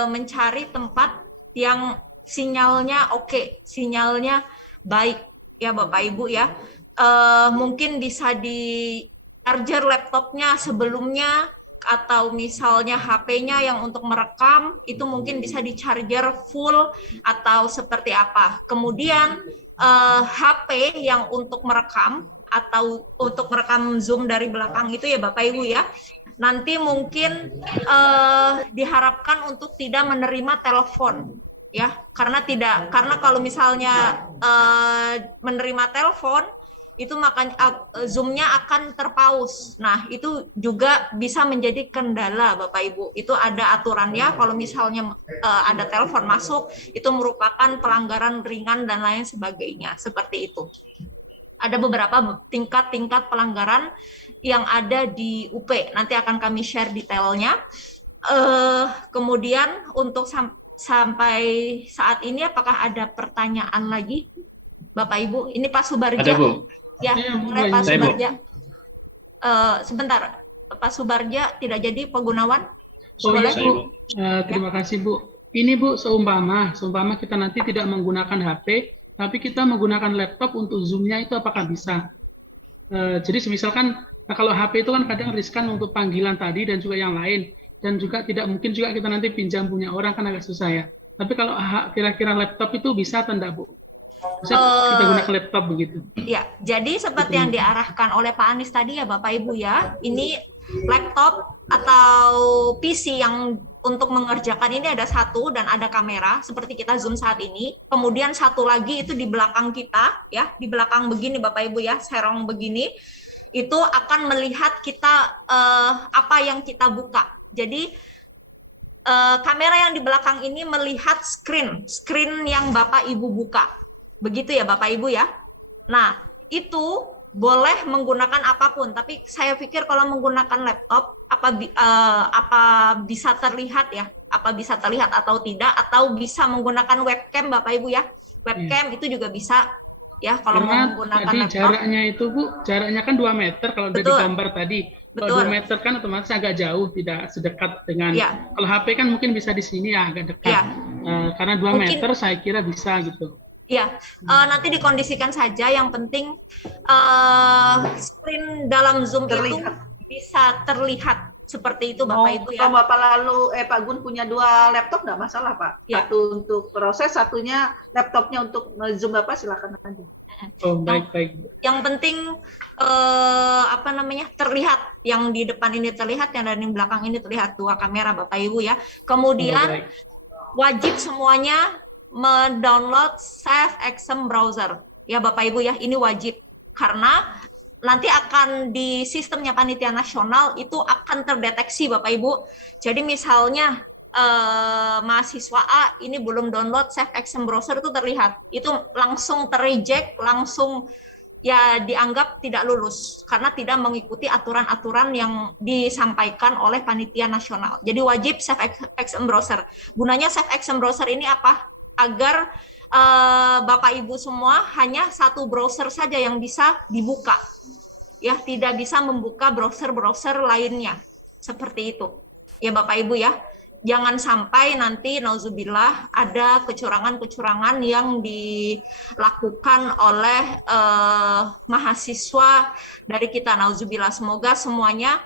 mencari tempat yang sinyalnya oke, sinyalnya baik ya Bapak Ibu ya. Mungkin bisa di charger laptopnya sebelumnya, atau misalnya HP-nya yang untuk merekam itu mungkin bisa di charger full atau seperti apa. Kemudian HP yang untuk merekam atau untuk merekam Zoom dari belakang itu ya Bapak Ibu ya, nanti mungkin diharapkan untuk tidak menerima telepon ya, karena kalau misalnya menerima telepon itu makanya Zoom-nya akan terpaus. Nah, itu juga bisa menjadi kendala Bapak Ibu. Itu ada aturannya, kalau misalnya ada telepon masuk, itu merupakan pelanggaran ringan dan lain sebagainya. Seperti itu. Ada beberapa tingkat-tingkat pelanggaran yang ada di UP. Nanti akan kami share detailnya. Kemudian untuk sampai saat ini, apakah ada pertanyaan lagi? Bapak Ibu, ini Pak Subarja. Ada, Bu. Ya, boleh Pak Subarja. Sebentar, Pak Subarja tidak jadi, Pak Gunawan? Oh iya Boleh? Bu, terima kasih Bu. Ini Bu, seumpama kita nanti tidak menggunakan HP, tapi kita menggunakan laptop untuk Zoom-nya itu apakah bisa? Jadi misalkan kalau HP itu kan kadang riskan untuk panggilan tadi dan juga yang lain, dan juga tidak mungkin juga kita nanti pinjam punya orang kan agak susah ya. Tapi kalau kira-kira laptop itu bisa atau enggak Bu? Bisa kita gunakan laptop begitu? Ya, jadi seperti yang diarahkan oleh Pak Anies tadi ya Bapak Ibu ya, ini laptop atau PC yang untuk mengerjakan ini ada satu dan ada kamera seperti kita Zoom saat ini. Kemudian satu lagi itu di belakang kita ya, di belakang begini Bapak Ibu ya, serong begini. Itu akan melihat kita apa yang kita buka. Jadi kamera yang di belakang ini melihat screen yang Bapak Ibu buka. Begitu ya Bapak Ibu ya. Nah, itu boleh menggunakan apapun, tapi saya pikir kalau menggunakan laptop apa bisa terlihat ya, apa bisa terlihat atau tidak, atau bisa menggunakan webcam Bapak Ibu ya, webcam itu juga bisa ya kalau mau menggunakan tadi laptop. Jaraknya itu Bu, jaraknya kan 2 meter kalau udah Betul. digambar tadi. Kalau Betul. 2 meter kan otomatis agak jauh, tidak sedekat dengan Ya. kalau HP kan mungkin bisa di sini ya agak dekat. Ya. Karena 2 Mungkin- meter saya kira bisa gitu. Ya, nanti dikondisikan saja. Yang penting screen dalam Zoom itu bisa terlihat seperti itu, Bapak Ibu ya. Kalau Bapak Pak Gun punya 2 laptop nggak masalah Pak. Ya. Satu untuk proses, satunya laptopnya untuk Zoom Bapak silakan aja. Oh baik. Yang penting terlihat, yang di depan ini terlihat, yang di belakang ini terlihat, 2 kamera Bapak Ibu ya. Kemudian wajib semuanya mendownload Safe Exam Browser ya Bapak Ibu ya, ini wajib karena nanti akan di sistemnya panitia nasional itu akan terdeteksi Bapak Ibu. Jadi misalnya mahasiswa A ini belum download Safe Exam Browser, itu terlihat, itu langsung terreject, langsung ya dianggap tidak lulus karena tidak mengikuti aturan-aturan yang disampaikan oleh panitia nasional. Jadi wajib Safe Exam Browser. Gunanya Safe Exam Browser ini apa? Agar Bapak Ibu semua hanya satu browser saja yang bisa dibuka. Ya, tidak bisa membuka browser-browser lainnya. Seperti itu. Ya Bapak Ibu ya. Jangan sampai nanti nauzubillah ada kecurangan-kecurangan yang dilakukan oleh mahasiswa dari kita, nauzubillah. Semoga semuanya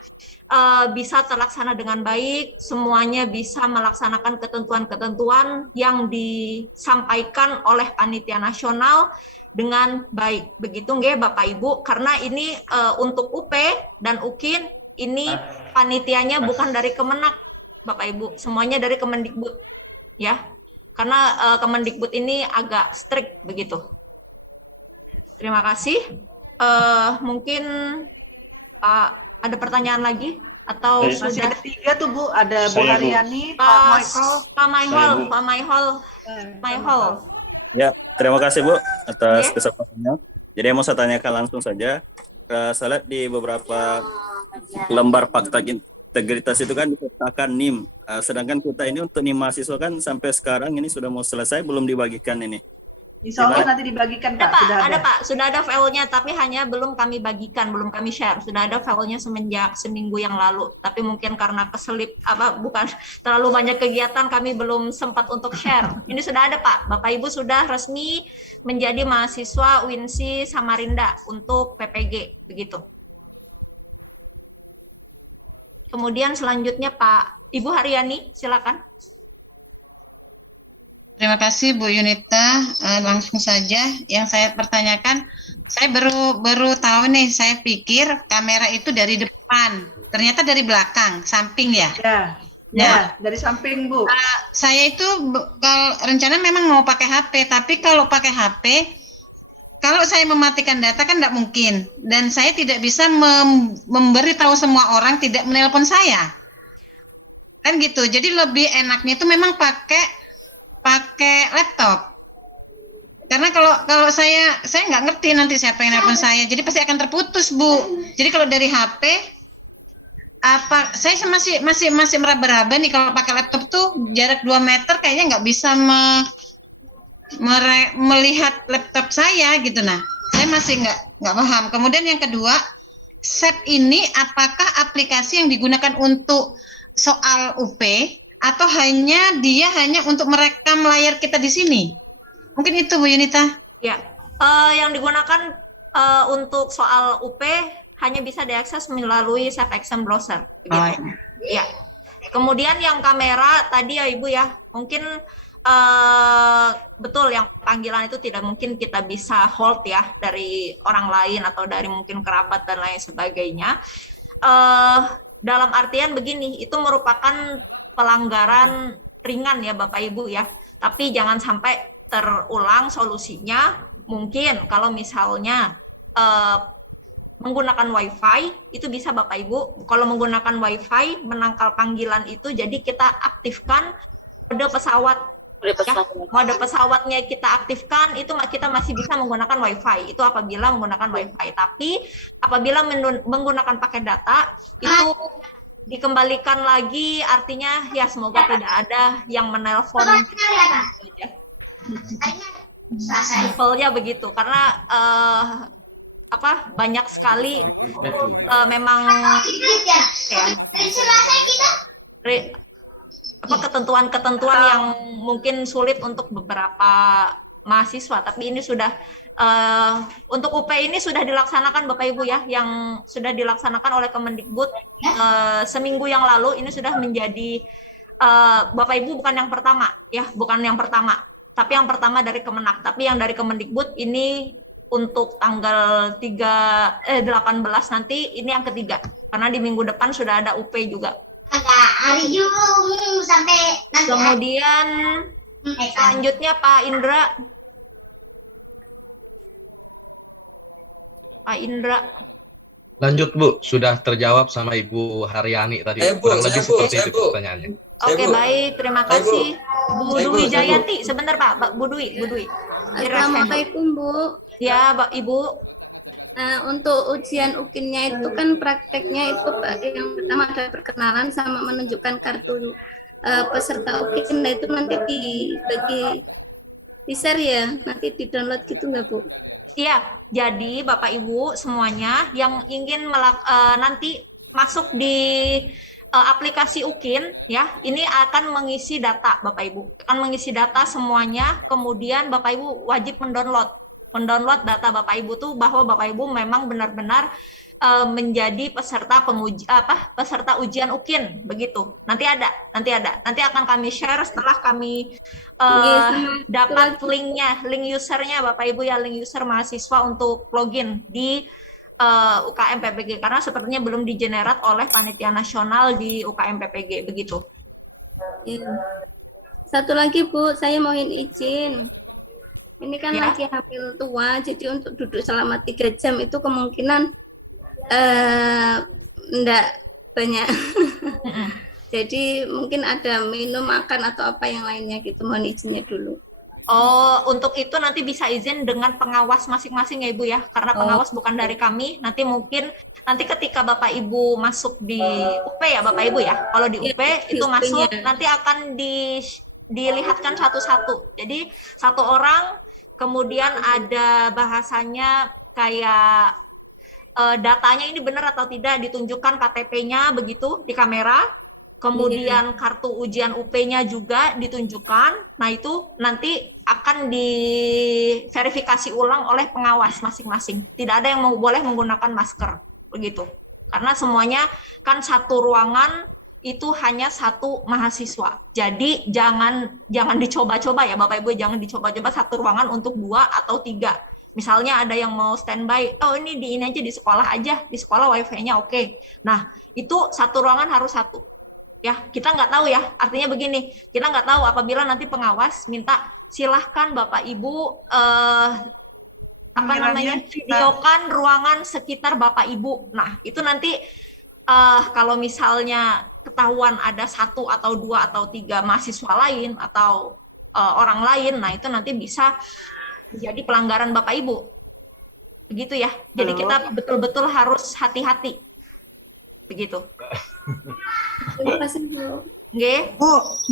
bisa terlaksana dengan baik, semuanya bisa melaksanakan ketentuan-ketentuan yang disampaikan oleh panitia nasional dengan baik. Begitu nggih Bapak Ibu, karena ini untuk UP dan UKIN ini panitianya bukan dari Kemenak Bapak Ibu, semuanya dari Kemendikbud ya. Karena Kemendikbud ini agak strict begitu. Terima kasih. Mungkin Pak ada pertanyaan lagi atau Masih sudah? ada 3 tuh Bu, ada Bu Saya, Bu. Haryani, Pak Michael. Pak Michael. Ya, terima kasih Bu atas kesempatannya. Jadi yang mau saya tanyakan langsung saja. Saya lihat di beberapa lembar fakta integritas itu kan disertakan NIM. Sedangkan kita ini untuk NIM mahasiswa kan sampai sekarang ini sudah mau selesai, belum dibagikan ini. Insya Allah nanti dibagikan Pak. Ada Pak, sudah ada filenya, tapi hanya belum kami bagikan, belum kami share. Sudah ada filenya semenjak seminggu yang lalu, tapi mungkin karena bukan terlalu banyak kegiatan, kami belum sempat untuk share. Ini sudah ada Pak, Bapak Ibu sudah resmi menjadi mahasiswa UINSI Samarinda untuk PPG, begitu. Kemudian selanjutnya Pak Ibu Haryani, silakan. Terima kasih Bu Yunita. Langsung saja yang saya pertanyakan, saya baru tahu nih, saya pikir kamera itu dari depan, ternyata dari belakang, samping ya? Ya, dari samping Bu. Saya itu kalau rencana memang mau pakai HP, tapi kalau pakai HP, kalau saya mematikan data kan tidak mungkin, dan saya tidak bisa memberitahu semua orang tidak menelpon saya, kan gitu. Jadi lebih enaknya itu memang pakai laptop, karena kalau saya nggak ngerti nanti siapa yang nelpon saya, jadi pasti akan terputus Bu. Jadi kalau dari HP saya masih meraba-raba nih, kalau pakai laptop tuh jarak 2 meter kayaknya nggak bisa melihat laptop saya gitu. Nah, saya masih nggak paham. Kemudian yang kedua, SEP ini apakah aplikasi yang digunakan untuk soal UP atau dia hanya untuk merekam layar kita di sini? Mungkin itu Bu Yunita. Ya, yang digunakan untuk soal UP hanya bisa diakses melalui Save Action Browser. Ya. Kemudian yang kamera tadi ya Ibu ya, mungkin betul yang panggilan itu tidak mungkin kita bisa hold ya dari orang lain atau dari mungkin kerabat dan lain sebagainya. Dalam artian begini, itu merupakan pelanggaran ringan ya Bapak Ibu ya, tapi jangan sampai terulang. Solusinya mungkin kalau misalnya menggunakan WiFi itu bisa Bapak Ibu. Kalau menggunakan WiFi menangkal panggilan itu, jadi kita aktifkan mode pesawat. Ya, mode pesawatnya kita aktifkan, itu kita masih bisa menggunakan WiFi. Itu apabila menggunakan WiFi. Tapi apabila menggunakan paket data itu dikembalikan lagi, artinya ya semoga tidak ada yang menelpon. Simpelnya begitu, karena banyak sekali memang ketentuan-ketentuan yang mungkin sulit untuk beberapa mahasiswa, tapi ini sudah untuk UP ini sudah dilaksanakan Bapak Ibu ya, yang sudah dilaksanakan oleh Kemendikbud seminggu yang lalu. Ini sudah menjadi Bapak Ibu bukan yang pertama ya, bukan yang pertama, tapi yang pertama dari Kemenak, tapi yang dari Kemendikbud ini untuk tanggal 18 nanti ini yang ketiga, karena di minggu depan sudah ada UP juga. Kemudian selanjutnya Pak Indra. Pak Indra. Lanjut Bu, sudah terjawab sama Ibu Haryani tadi. Kurang lebih seperti itu pertanyaannya. Oke, baik, terima kasih. Bu Dwi Jayanti, sebentar Pak, Bu Dwi. Assalamualaikum Bu. Ya, Ibu. Nah, untuk ujian UKIN-nya itu kan prakteknya itu yang pertama ada perkenalan sama menunjukkan kartu peserta UKIN. Nah, itu nanti di share ya, nanti di download gitu nggak Bu? Iya, jadi Bapak Ibu semuanya yang ingin nanti masuk di aplikasi UKIN ya, ini akan mengisi data Bapak Ibu, akan mengisi data semuanya, kemudian Bapak Ibu wajib mendownload data Bapak Ibu tuh bahwa Bapak Ibu memang benar-benar menjadi peserta peserta ujian UKIN begitu. Nanti akan kami share setelah kami dapat link usernya Bapak Ibu ya, link user mahasiswa untuk login di UKM PPG, karena sepertinya belum digenerate oleh panitia nasional di UKM PPG begitu. Satu lagi Bu, saya mohon izin. Ini kan lagi hamil tua, jadi untuk duduk selama 3 jam itu kemungkinan enggak banyak. Jadi mungkin ada minum, makan atau apa yang lainnya gitu, mohon izinnya dulu. Oh, untuk itu nanti bisa izin dengan pengawas masing-masing ya Ibu ya, karena pengawas bukan dari kami. Nanti ketika Bapak Ibu masuk di UP ya Bapak Ibu ya, kalau di UP itu masuk nanti akan dilihatkan satu-satu. Jadi satu orang, kemudian ada bahasanya kayak datanya ini benar atau tidak, ditunjukkan KTP-nya begitu di kamera. Kemudian kartu ujian UP-nya juga ditunjukkan. Nah, itu nanti akan diverifikasi ulang oleh pengawas masing-masing. Tidak ada yang boleh menggunakan masker, begitu. Karena semuanya kan satu ruangan itu hanya satu mahasiswa. Jadi jangan dicoba-coba ya Bapak Ibu, jangan dicoba-coba satu ruangan untuk 2 atau 3. Misalnya ada yang mau standby, ini aja di sekolah aja, di sekolah wifi-nya oke. Nah, itu satu ruangan harus satu. Ya, kita nggak tahu ya, artinya begini, kita nggak tahu apabila nanti pengawas minta silahkan Bapak Ibu videokan ruangan sekitar Bapak Ibu. Nah, itu nanti kalau misalnya ketahuan ada 1 atau 2 atau 3 mahasiswa lain atau orang lain, nah itu nanti bisa jadi pelanggaran Bapak Ibu. Begitu ya. Jadi kita betul-betul harus hati-hati. Begitu. Terima kasih Bu.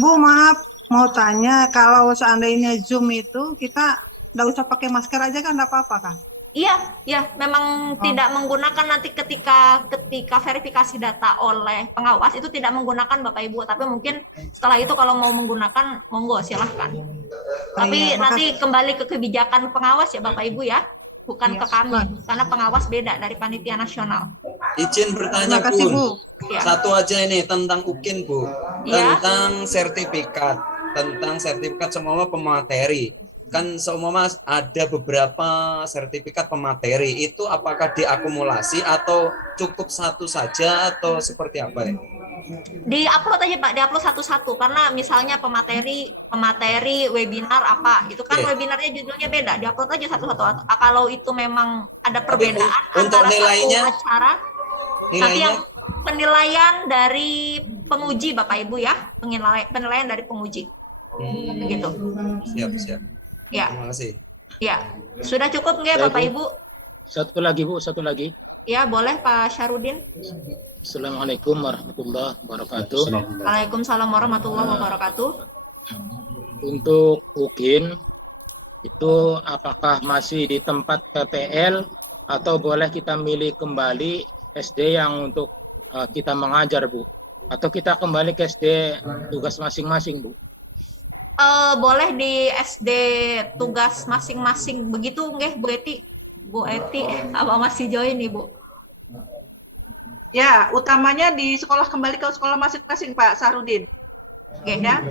Bu, maaf mau tanya, kalau seandainya Zoom itu kita nggak usah pakai masker aja kan, nggak apa-apa kan? Iya, memang tidak menggunakan nanti ketika verifikasi data oleh pengawas itu tidak menggunakan Bapak Ibu, tapi mungkin setelah itu kalau mau menggunakan monggo silahkan. Tapi nanti kembali ke kebijakan pengawas ya Bapak Ibu ya, bukan ke kami karena pengawas beda dari panitia nasional. Izin bertanya Bu. Satu aja ini tentang UKIN Bu, tentang sertifikat semua pemateri. Kan seumpama ada beberapa sertifikat pemateri, itu apakah diakumulasi atau cukup satu saja atau seperti apa ya? Di-upload aja Pak, di-upload satu-satu karena misalnya pemateri webinar apa, itu kan webinarnya judulnya beda, di-upload aja satu-satu. Kalau itu memang ada perbedaan antara nilainya, satu acara, nanti yang penilaian dari penguji Bapak Ibu ya, penilaian dari penguji. Begitu. Siap. Ya. Terima kasih. Ya, sudah cukup nggak Bapak Ibu? Satu lagi Bu, satu lagi. Ya, boleh Pak Syarudin. Assalamualaikum warahmatullahi wabarakatuh. Waalaikumsalam warahmatullahi wabarakatuh. Untuk UKIN itu apakah masih di tempat PPL atau boleh kita milih kembali SD yang untuk kita mengajar Bu? Atau kita kembali ke SD tugas masing-masing Bu? Boleh di SD tugas masing-masing begitu nggih Bu Eti? Bu Eti apa masih join nih Bu? Ya, utamanya di sekolah, kembali ke sekolah masing-masing Pak Sarudin. Oke ya.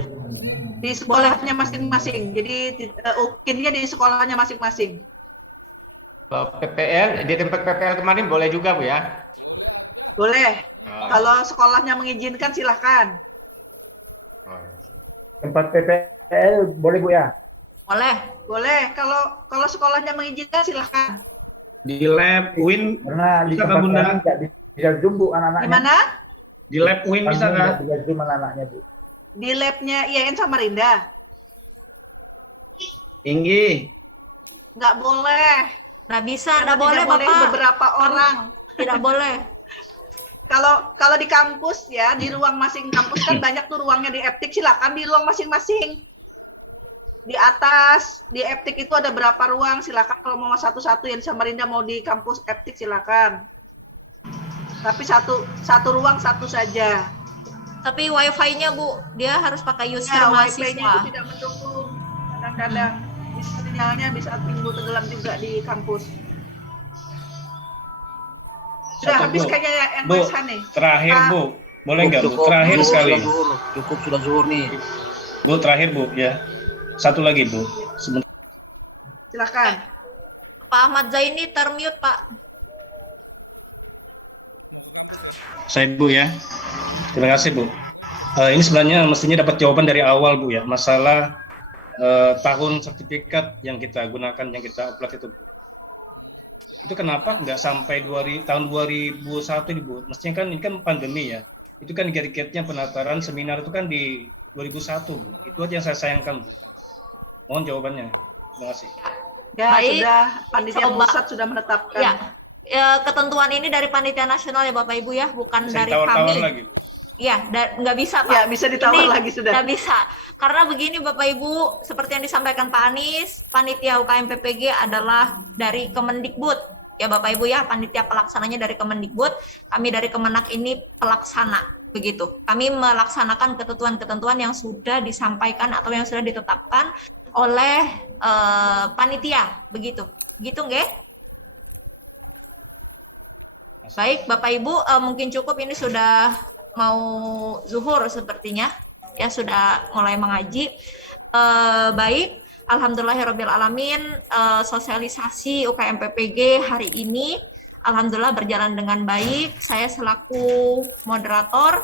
Di sekolahnya masing-masing. Jadi UKIN-nya di sekolahnya masing-masing. PPL di tempat PPL kemarin boleh juga Bu ya? Boleh. Kalau sekolahnya mengizinkan silahkan. Tempat PPL boleh Bu ya? Boleh. Kalau sekolahnya mengizinkan silahkan. Di lab UIN bisa nggak Bunda? Bisa Zoom Bu anak-anaknya. Gimana? Di lab UIN bisa nggak? Bisa Zoom anak-anaknya Bu. Di labnya IAIN Samarinda. Tinggi. Nggak boleh. Nggak bisa, nggak boleh Bapak. Beberapa orang. Tidak boleh. Kalau di kampus ya, di ruang masing kampus kan banyak tuh ruangnya di Eptik, silakan di ruang masing-masing. Di atas, di Eptik itu ada berapa ruang, silakan kalau mau satu-satu yang Samarinda mau di kampus Eptik silakan. Tapi satu ruang satu saja. Tapi wifi-nya Bu, dia harus pakai user Ya, mahasiswa. wifi-nya itu tidak mendukung. Kadang-kadang sinyalnya bisa timbul tenggelam juga di kampus. Sudah habis kayaknya yang Bu, nih. terakhir Bu, boleh nggak Bu? Terakhir sekali. Cukup sudah zuhur nih. Bu, terakhir Bu ya. Satu lagi Bu. Sebentar. Silakan. Pak Ahmad Zaini termute Pak. Saya Bu ya. Terima kasih Bu. Ini sebenarnya mestinya dapat jawaban dari awal Bu ya. Masalah tahun sertifikat yang kita gunakan, yang kita upload itu Bu. Itu kenapa nggak sampai tahun 2001 ini Bu? Mestinya kan ini kan pandemi ya. Itu kan gate-nya pendaftaran seminar itu kan di 2001 Bu. Itu aja yang saya sayangkan Bu. Mohon jawabannya. Terima kasih. Ya, Baik, sudah panitia coba. pusat sudah menetapkan. Ya, ketentuan ini dari panitia nasional ya Bapak Ibu ya, bukan Bisa dari ditawar-tawar kami. lagi. Iya, nggak bisa Pak. Ya, bisa ditawar Ini lagi sudah. Nggak bisa. Karena begini Bapak Ibu, seperti yang disampaikan Pak Anies, panitia UKM PPG adalah dari Kemendikbud. Ya Bapak Ibu ya, panitia pelaksananya dari Kemendikbud, kami dari Kemenak ini pelaksana. Begitu. Kami melaksanakan ketentuan-ketentuan yang sudah disampaikan atau yang sudah ditetapkan oleh panitia. Begitu. Begitu nggih? Baik, Bapak Ibu, mungkin cukup, ini sudah mau zuhur sepertinya. Ya, sudah mulai mengaji. Baik, alhamdulillahirrabbilalamin, sosialisasi UKM PPG hari ini alhamdulillah berjalan dengan baik. Saya selaku moderator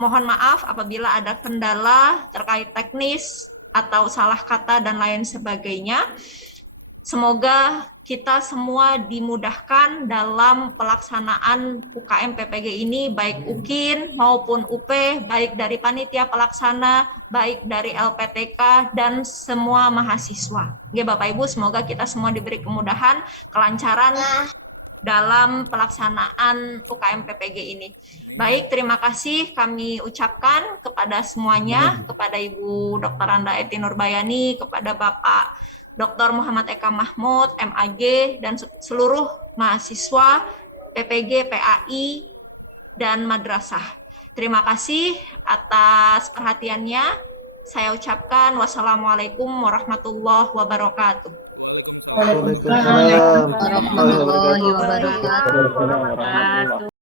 mohon maaf apabila ada kendala terkait teknis atau salah kata dan lain sebagainya. Semoga kita semua dimudahkan dalam pelaksanaan UKM PPG ini, baik UKIN maupun UP, baik dari panitia pelaksana, baik dari LPTK, dan semua mahasiswa. Ya, Bapak Ibu, semoga kita semua diberi kemudahan, kelancaran dalam pelaksanaan UKM PPG ini. Baik, terima kasih kami ucapkan kepada semuanya, kepada Ibu Dr. Anda Eti Nurbayani, kepada Bapak Dr. Muhammad Eka Mahmud, MAG, dan seluruh mahasiswa PPG, PAI, dan madrasah. Terima kasih atas perhatiannya. Saya ucapkan wassalamualaikum warahmatullahi wabarakatuh. Waalaikumsalam warahmatullahi wabarakatuh.